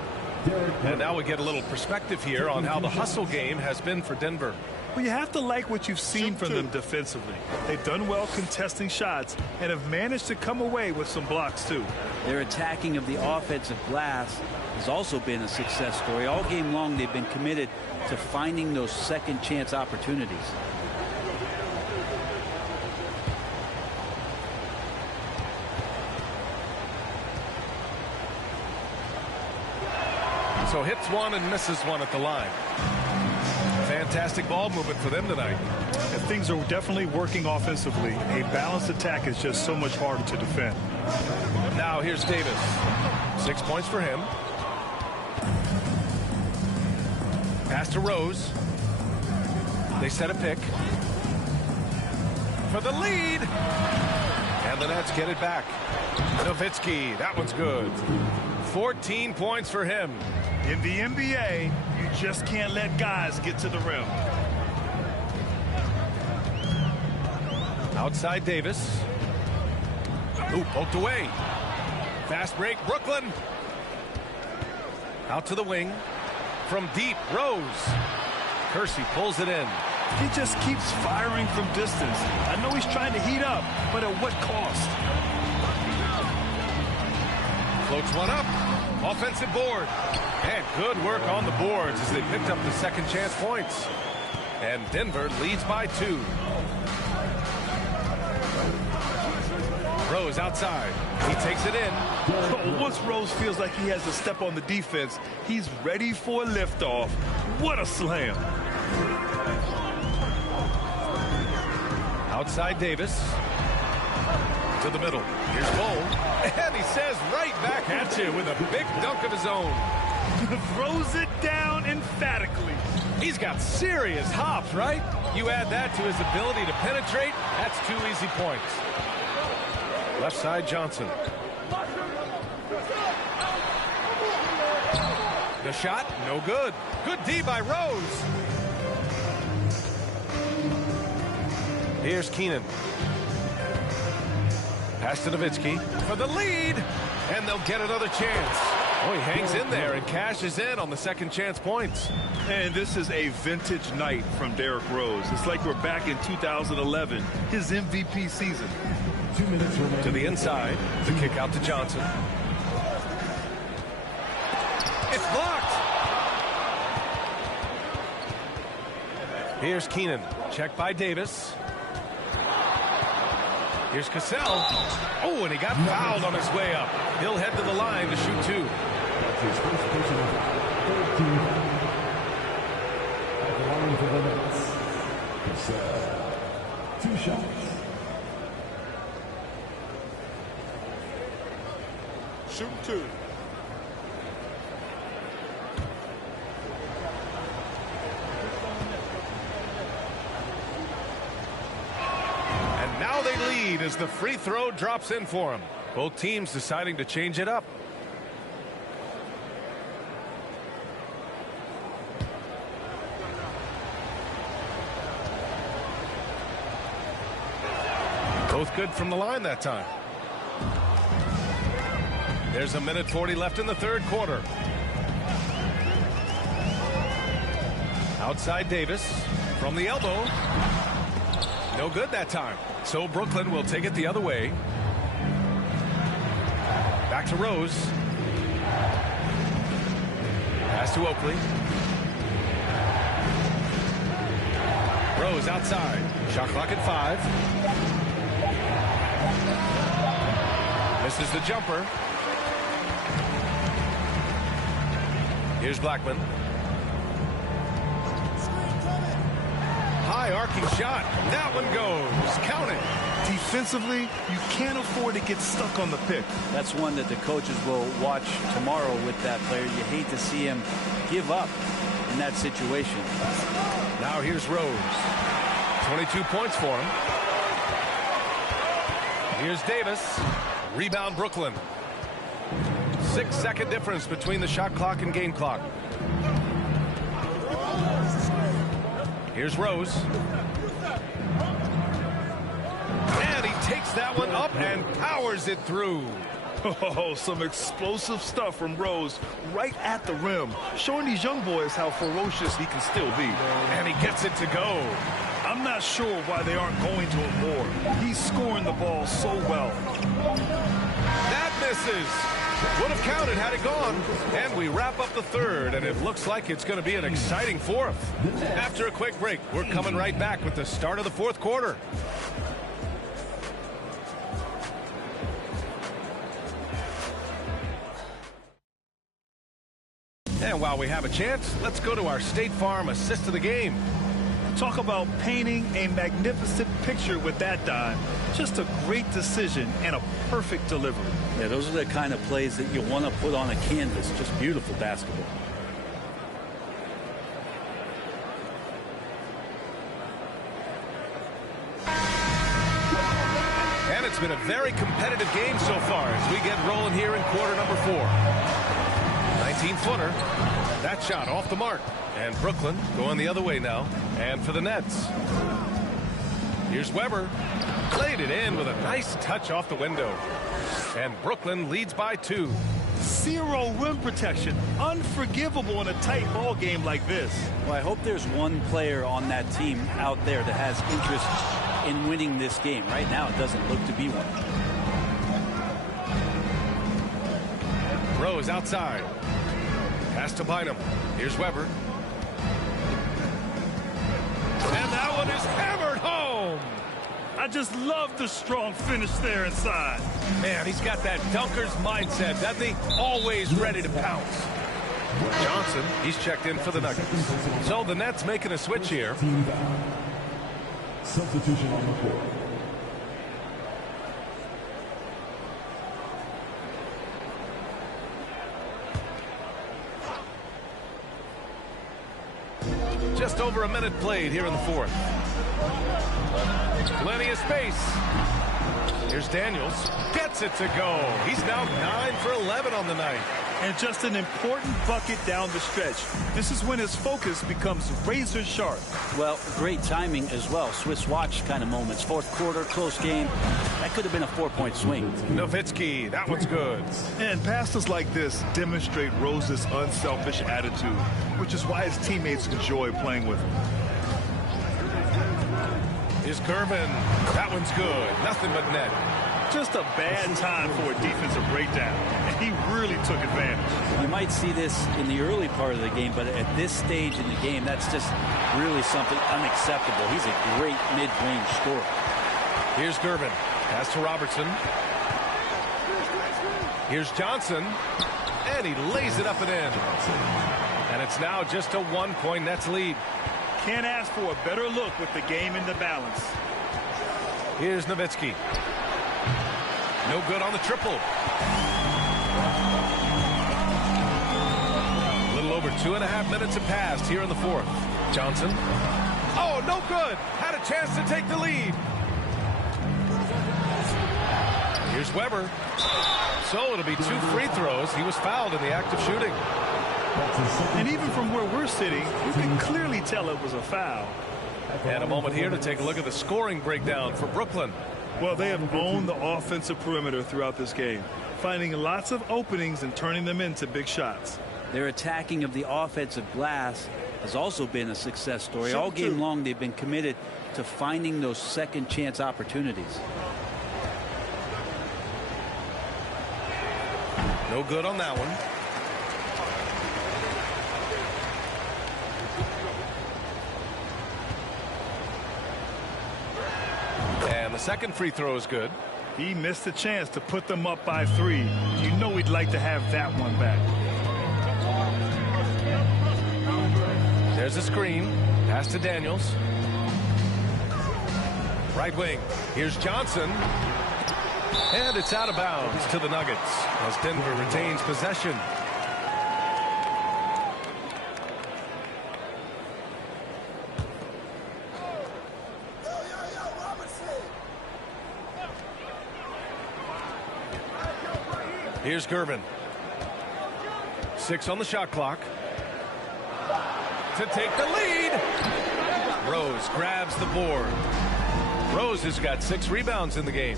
And now we get a little perspective here on how the hustle game has been for Denver. Well, you have to like what you've seen from them defensively. They've done well contesting shots and have managed to come away with some blocks, too. Their attacking of the offensive glass has also been a success story. All game long, they've been committed to finding those second chance opportunities. So hits one and misses one at the line. Fantastic ball movement for them tonight. And things are definitely working offensively. A balanced attack is just so much harder to defend. Now here's Davis. 6 points for him. Pass to Rose. They set a pick. For the lead. And the Nets get it back. Nowitzki, that one's good. 14 points for him. In the NBA, you just can't let guys get to the rim. Outside Davis. Ooh, poked away. Fast break, Brooklyn. Out to the wing. From deep, Rose. Kersey pulls it in. He just keeps firing from distance. I know he's trying to heat up, but at what cost? Floats one up. Offensive board. And good work on the boards as they picked up the second chance points. And Denver leads by 2. Rose outside. He takes it in. Once Rose feels like he has to step on the defense, he's ready for a liftoff. What a slam. Outside Davis. To the middle. Here's Bol. And he says right back at you with a big dunk of his own. Throws it down emphatically. He's got serious hops, right? You add that to his ability to penetrate, that's 2 easy points. Left side, Johnson. The shot, no good. Good D by Rose. Here's Keenan. Pass to Nowitzki for the lead, and they'll get another chance. Oh, he hangs in there and cashes in on the second chance points. And this is a vintage night from Derrick Rose. It's like we're back in 2011, his MVP season. 2 minutes remaining. To the inside, the kick out to Johnson. It's blocked. Here's Keenan. Check by Davis. Here's Cassell. Oh, and he got fouled on his way up. He'll head to the line to shoot 2. His first personal foul. 13. At the line for the Nets. Cassell. 2 shots. Shoot 2. And now they lead as the free throw drops in for him. Both teams deciding to change it up. Both good from the line that time. There's 1:40 left in the third quarter. Outside Davis from the elbow. No good that time. So Brooklyn will take it the other way. Back to Rose. Pass to Oakley. Rose outside. Shot clock at 5. Misses the jumper. Here's Blackman. High arcing shot. That one goes. Count it. Defensively, you can't afford to get stuck on the pick. That's one that the coaches will watch tomorrow with that player. You hate to see him give up in that situation. Now here's Rose. 22 points for him. Here's Davis. Rebound Brooklyn. 6-second difference between the shot clock and game clock. Here's Rose. And he takes that one up and powers it through. Oh, some explosive stuff from Rose right at the rim, showing these young boys how ferocious he can still be. And he gets it to go. I'm not sure why they aren't going to him more. He's scoring the ball so well. That misses. Would have counted had it gone. And we wrap up the third, and it looks like it's going to be an exciting fourth. After a quick break, we're coming right back with the start of the fourth quarter. And while we have a chance, let's go to our State Farm assist of the game. Talk about painting a magnificent picture with that dime. Just a great decision and a perfect delivery. Yeah, those are the kind of plays that you want to put on a canvas. Just beautiful basketball. And it's been a very competitive game so far as we get rolling here in quarter number 4. 19-footer. That shot off the mark. And Brooklyn going the other way now. And for the Nets. Here's Weber. Played it in with a nice touch off the window. And Brooklyn leads by 2. Zero rim protection. Unforgivable in a tight ball game like this. Well, I hope there's one player on that team out there that has interest in winning this game. Right now, it doesn't look to be one. Rose outside. Pass to Bynum. Here's Weber. And that one is hammered home. I just love the strong finish there inside. Man, he's got that dunker's mindset, doesn't he? Always ready to pounce. Johnson, he's checked in for the Nuggets. So the Nets making a switch here. Substitution on the court. Just over a minute played here in the fourth. Plenty of space. Here's Daniels. Gets it to go. He's now 9 for 11 on the night. And just an important bucket down the stretch. This is when his focus becomes razor sharp. Well, great timing as well. Swiss watch kind of moments. Fourth quarter, close game. That could have been a 4-point swing. Nowitzki, that one's good. And passes like this demonstrate Rose's unselfish attitude, which is why his teammates enjoy playing with him. Here's Gervin. That one's good. Nothing but net. Just a bad time for a defensive breakdown, and he really took advantage. You might see this in the early part of the game, but at this stage in the game, that's just really something unacceptable. He's a great mid-range scorer. Here's Gervin. Pass to Robertson. Here's Johnson. And he lays it up and in. And it's now just a 1-point Nets lead. Can't ask for a better look with the game in the balance. Here's Nowitzki. No good on the triple. A little over 2.5 minutes have passed here in the fourth. Johnson. Oh, no good. Had a chance to take the lead. Here's Weber. So it'll be 2 free throws. He was fouled in the act of shooting. And even from where we're sitting, you can clearly tell it was a foul. And a moment here to take a look at the scoring breakdown for Brooklyn. Well, they have owned the offensive perimeter throughout this game, finding lots of openings and turning them into big shots. Their attacking of the offensive glass has also been a success story. All game long, they've been committed to finding those second chance opportunities. No good on that one. And the second free throw is good. He missed a chance to put them up by 3. You know he'd like to have that one back. There's a screen. Pass to Daniels. Right wing. Here's Johnson. And it's out of bounds to the Nuggets as Denver retains possession. Here's Gervin. 6 on the shot clock. To take the lead. Rose grabs the board. Rose has got 6 rebounds in the game.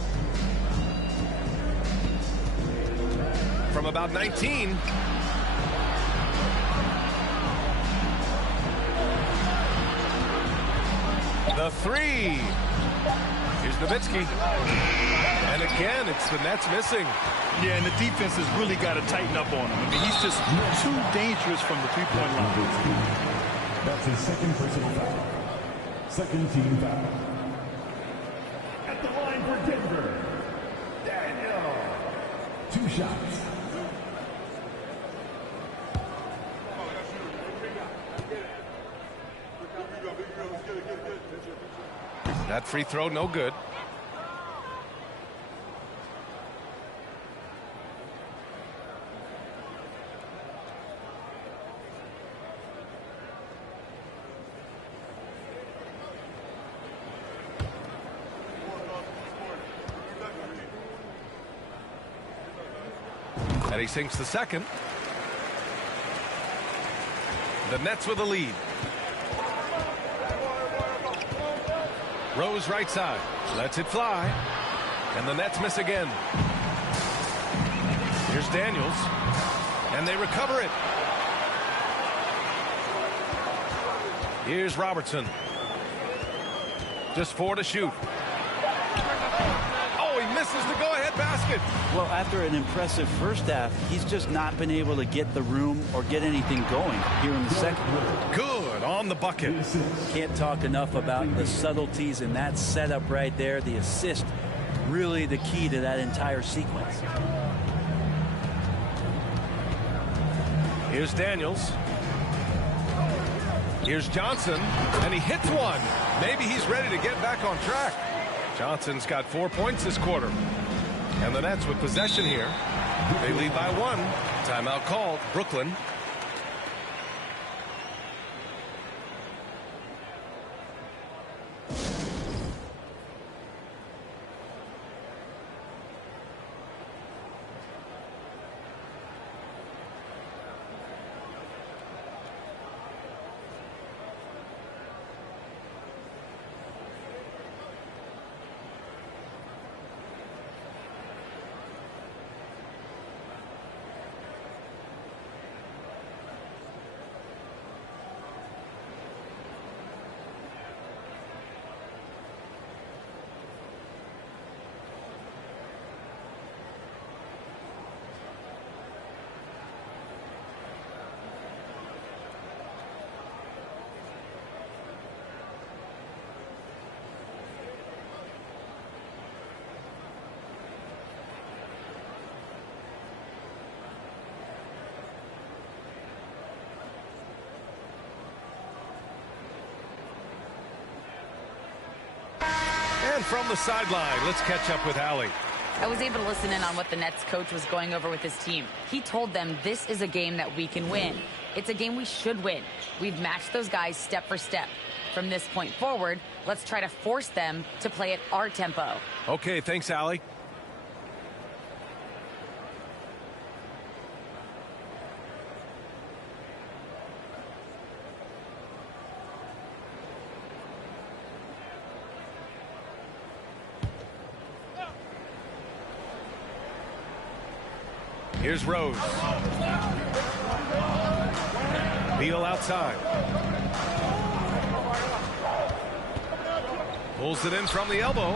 From about 19. The 3. Here's Nowitzki. And again, it's the Nets missing. Yeah, and the defense has really got to tighten up on him. I mean, he's just too dangerous from the three-point line. That's his second personal foul. Second team foul. At the line for Denver, Daniel. 2 shots. That free throw, no good. And he sinks the second. The Nets with a lead. Rose right side. Lets it fly. And the Nets miss again. Here's Daniels. And they recover it. Here's Robertson. Just 4 to shoot. Oh, he misses the go-ahead basket. Well, after an impressive first half, he's just not been able to get the room or get anything going here in the second. Good on the bucket. Can't talk enough about the subtleties in that setup right there. The assist, really the key to that entire sequence. Here's Daniels. Here's Johnson, and he hits one. Maybe he's ready to get back on track. Johnson's got 4 points this quarter. And the Nets with possession here. They lead by 1. Timeout called. Brooklyn. And from the sideline, let's catch up with Allie. I was able to listen in on what the Nets coach was going over with his team. He told them this is a game that we can win. It's a game we should win. We've matched those guys step for step. From this point forward, let's try to force them to play at our tempo. Okay, thanks, Allie. Here's Rose. Beal outside. Pulls it in from the elbow.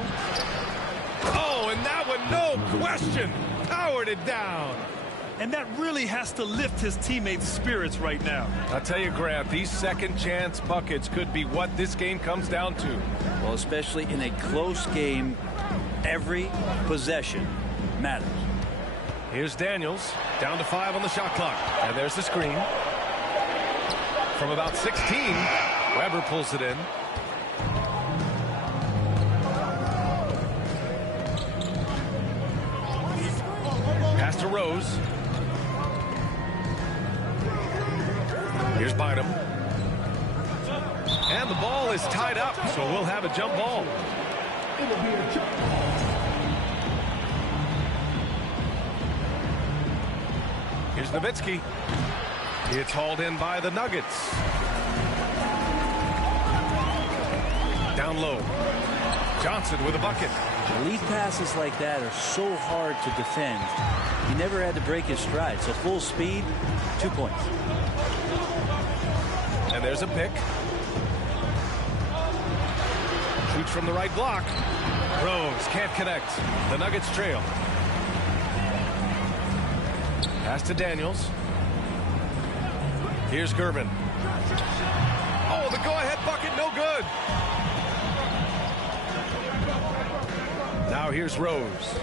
Oh, and that one, no question, powered it down. And that really has to lift his teammates' spirits right now. I'll tell you, Grant, these second chance buckets could be what this game comes down to. Well, especially in a close game, every possession matters. Here's Daniels, down to 5 on the shot clock. And there's the screen. From about 16, Weber pulls it in. Pass to Rose. Here's Bynum. And the ball is tied up, so we'll have a jump ball. It will be a jump ball. Here's Nowitzki. It's hauled in by the Nuggets. Down low. Johnson with a bucket. Lead passes like that are so hard to defend. He never had to break his stride, so full speed, 2 points. And there's a pick. Shoots from the right block. Rose can't connect. The Nuggets trail. Pass to Daniels. Here's Gervin. Oh, the go-ahead bucket, no good. Now here's Rose.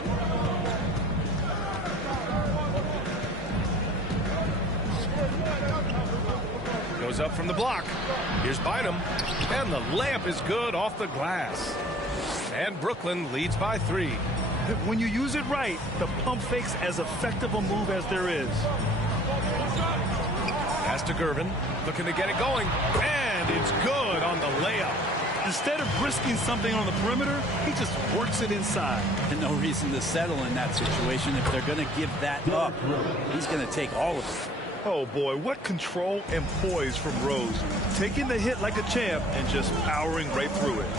Goes up from the block. Here's Bynum. And the layup is good off the glass. And Brooklyn leads by 3. When you use it right, the pump fake's as effective a move as there is. Pass to Gervin, looking to get it going, and it's good on the layup. Instead of risking something on the perimeter, he just works it inside. And no reason to settle in that situation. If they're going to give that up, he's going to take all of it. Oh boy, what control and poise from Rose. Taking the hit like a champ and just powering right through it.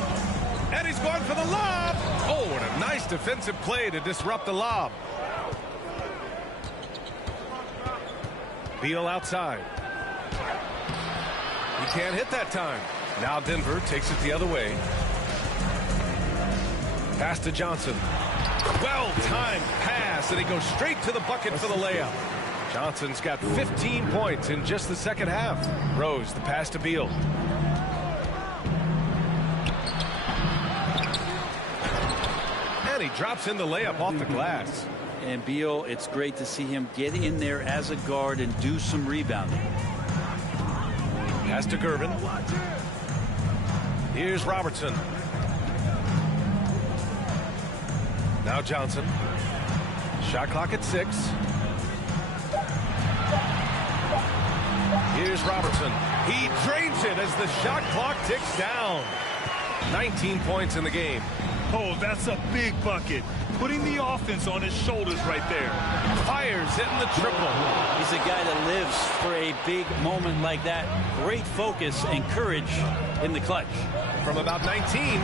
And he's going for the lob. Oh, and a nice defensive play to disrupt the lob. Beal outside. He can't hit that time. Now Denver takes it the other way. Pass to Johnson. Well-timed pass, and he goes straight to the bucket for the layup. Johnson's got 15 points in just the second half. Rose, the pass to Beal. And he drops in the layup off the glass. And Beal, it's great to see him get in there as a guard and do some rebounding. Pass to Gervin. Here's Robertson. Now Johnson. Shot clock at 6. Here's Robertson. He drains it as the shot clock ticks down. 19 points in the game. Oh, that's a big bucket. Putting the offense on his shoulders right there. Fires hitting the triple. He's a guy that lives for a big moment like that. Great focus and courage in the clutch. From about 19,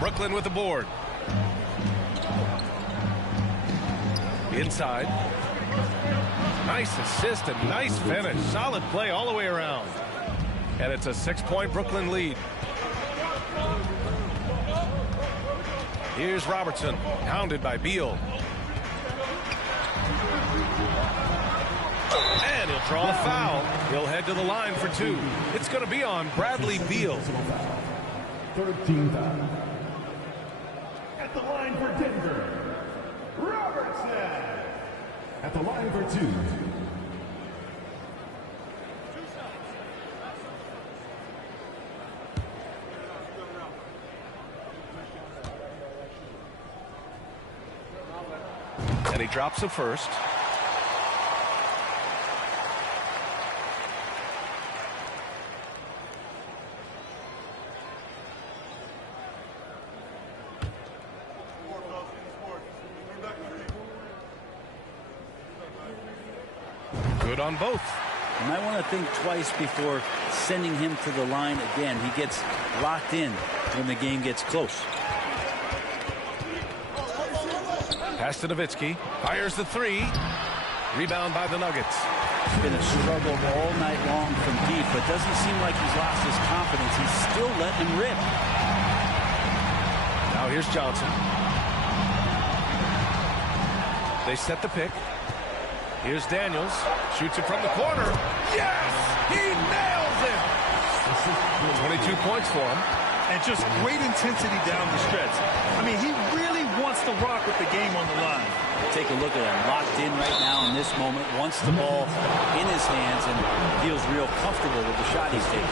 Brooklyn with the board. Inside. Nice assist and nice finish. Solid play all the way around. And it's a 6-point Brooklyn lead. Here's Robertson, hounded by Beal. And he'll draw the foul. He'll head to the line for 2. It's going to be on Bradley Beal. 13 foul. At the line for Denver, Robertson. At the line for 2. And he drops the first. Good on both. You might want to think twice before sending him to the line again. He gets locked in when the game gets close. Pass to Nowitzki. Fires the 3. Rebound by the Nuggets. It's been a struggle all night long from deep, but doesn't seem like he's lost his confidence. He's still letting him rip. Now here's Johnson. They set the pick. Here's Daniels. Shoots it from the corner. Yes! He nails it! 22 points for him. And just great intensity down the stretch. I mean, he really wants to rock with the game on the line. Take a look at him. Locked in right now in this moment. Wants the ball in his hands and feels real comfortable with the shot he's taking.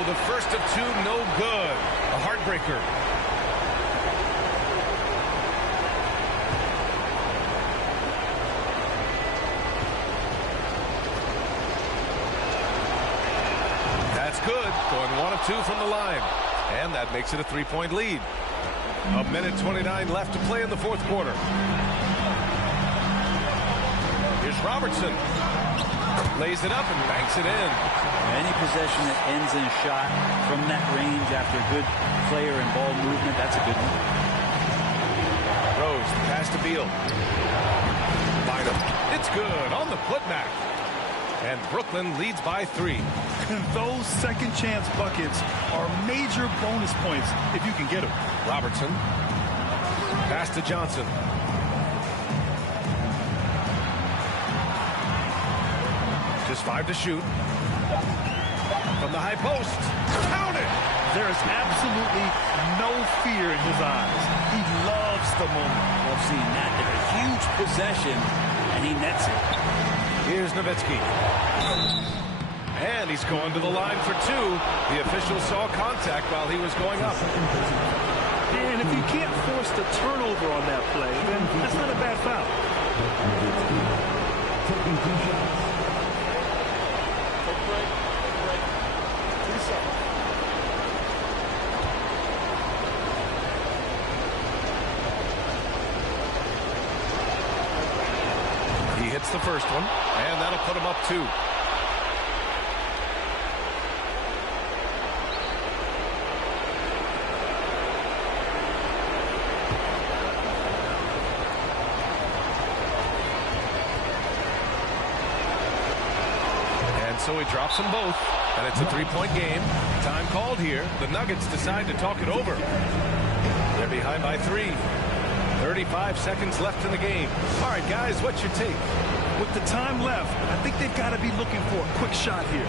The first of two, no good. A heartbreaker. That's good. Going 1 of 2 from the line. And that makes it a 3-point lead. 1:29 left to play in the fourth quarter. Here's Robertson. Lays it up and banks it in. Any possession that ends in a shot from that range after good player and ball movement, that's a good one. Rose, the pass to Beal. Bynum. It's good on the putback. And Brooklyn leads by 3. Those second chance buckets are major bonus points if you can get them. Robertson. Pass to Johnson. Just 5 to shoot. From the high post. Count it! There is absolutely no fear in his eyes. He loves the moment. Love seeing that. They're a huge possession, and he nets it. Here's Nowitzki. And he's going to the line for 2. The official saw contact while he was going up. And if you can't force the turnover on that play, then that's not a bad foul. Taking 2 shots. He hits the first one, and that'll put him up 2. And so he drops them both, and it's a 3-point game. Time called here. The Nuggets decide to talk it over. They're behind by 3. 35 seconds left in the game. All right, guys, what's your take? With the time left, I think they've got to be looking for a quick shot here.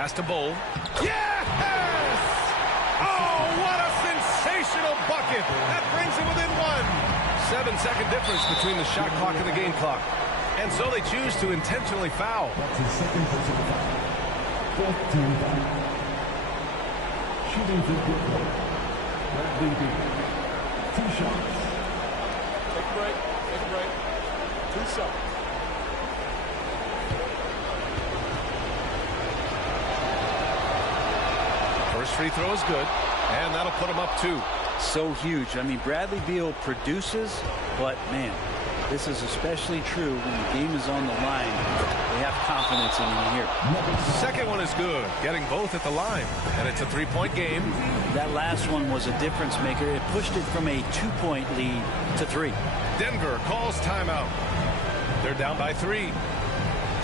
Pass to Bowl. Yes! Oh, what a sensational bucket! That brings him within 1. 7-second difference between the shot clock and the game clock. And so they choose to intentionally foul. That's his second personal foul. 4th team foul. Shooting for Brooklyn. Bradley Beal. 2 shots. Take a break. Take a break. 2 shots. First free throw is good, and that'll put him up 2. so huge. I mean, Bradley Beal produces, but man, this is especially true when the game is on the line. They have confidence in him here. Second one is good, getting both at the line, and it's a 3-point game. That last one was a difference maker. It pushed it from a 2-point lead to 3. Denver calls timeout. They're down by 3.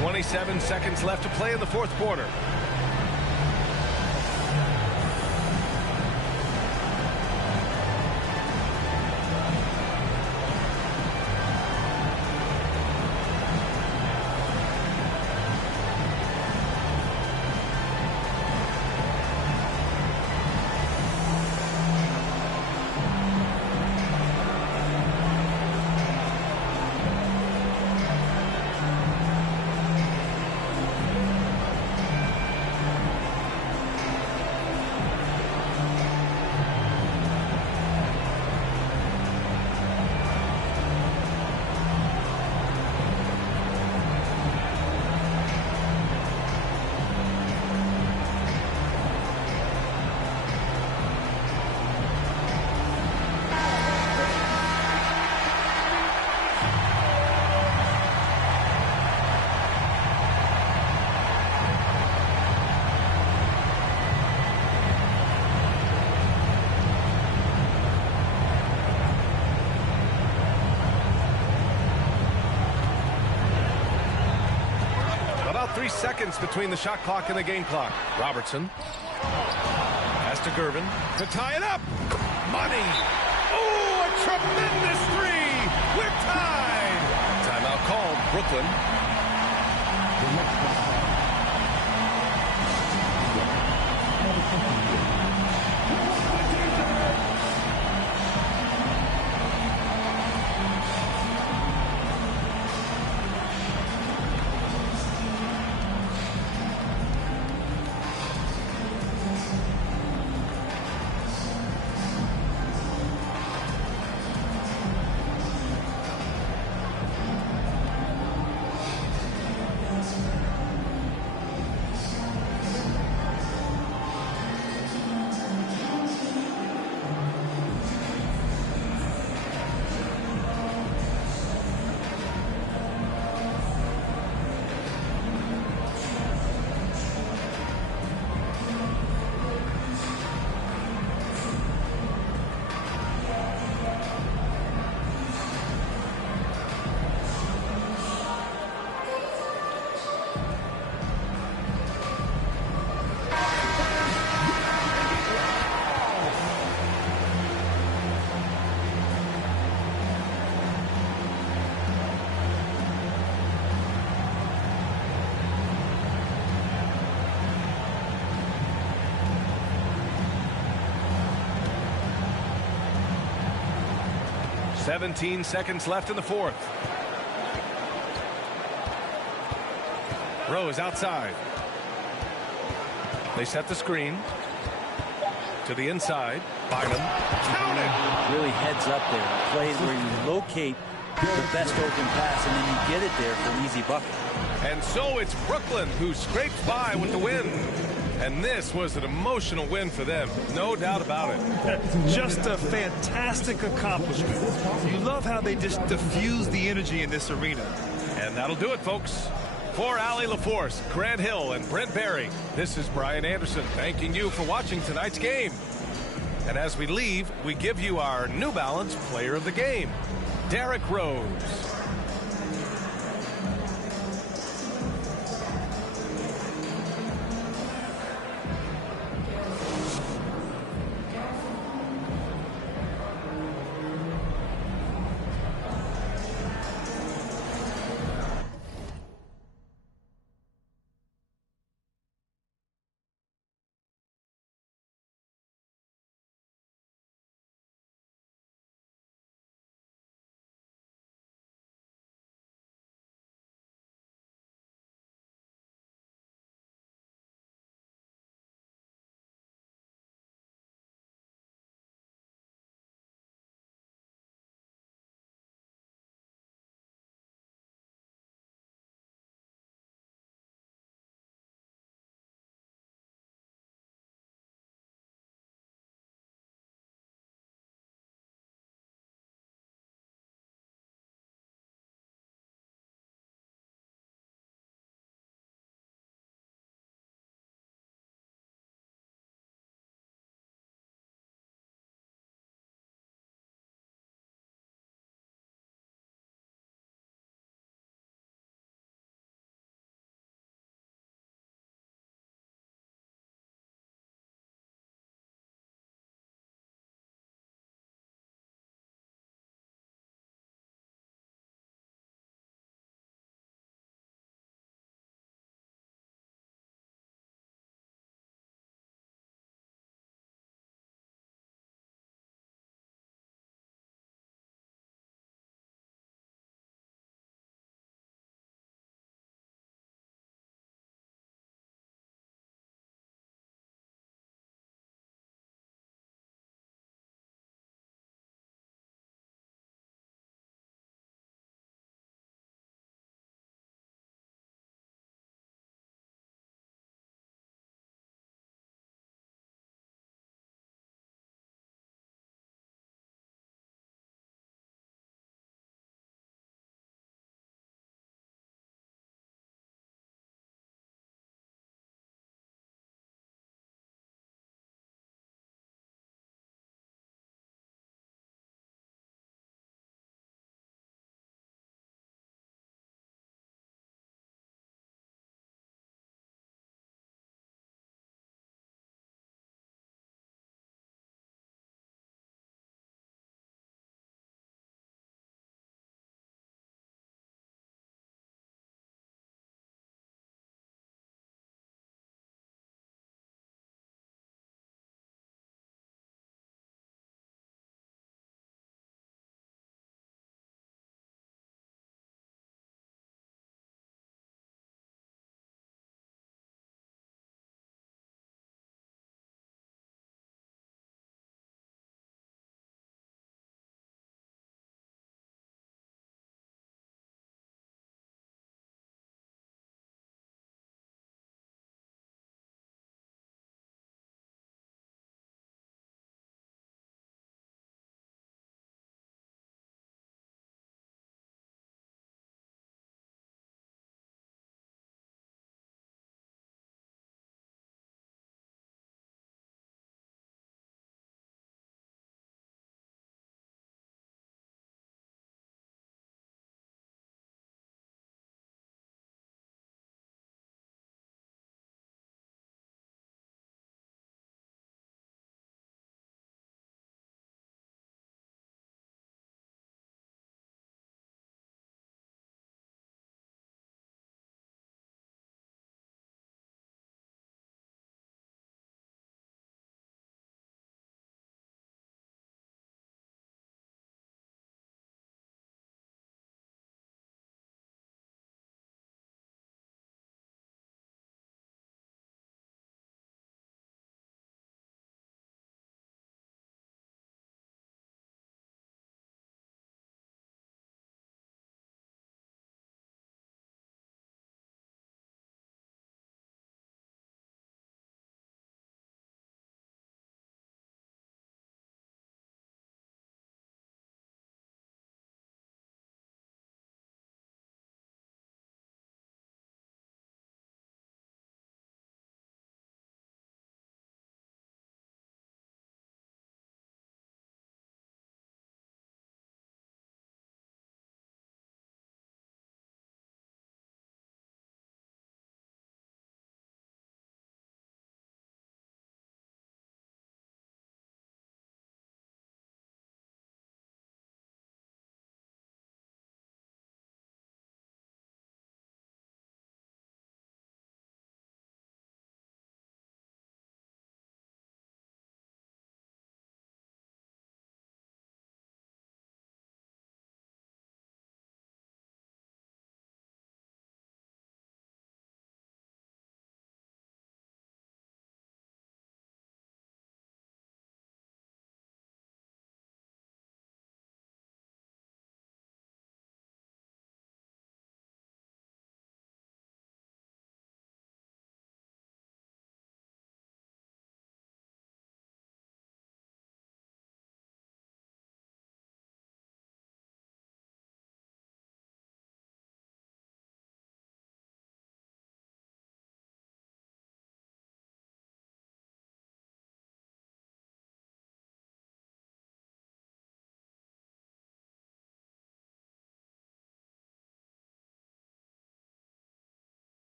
27 seconds left to play in the fourth quarter. About 3 seconds between the shot clock and the game clock. Robertson. Pass to Gervin to tie it up. Money. Oh, a tremendous three. We're tied. Timeout called. Brooklyn. "17 seconds left in the fourth. Rose outside. They set the screen to the inside. Bynum. Count it. Really heads up there. Plays where you locate the best open pass and then you get it there for an easy bucket. And so it's Brooklyn who scrapes by with the win. And this was an emotional win for them. No doubt about it. Just a fantastic accomplishment. You love how they just diffuse the energy in this arena. And that'll do it, folks. For Allie LaForce, Grant Hill, and Brent Barry, this is Brian Anderson thanking you for watching tonight's game. And as we leave, we give you our New Balance Player of the Game, Derrick Rose.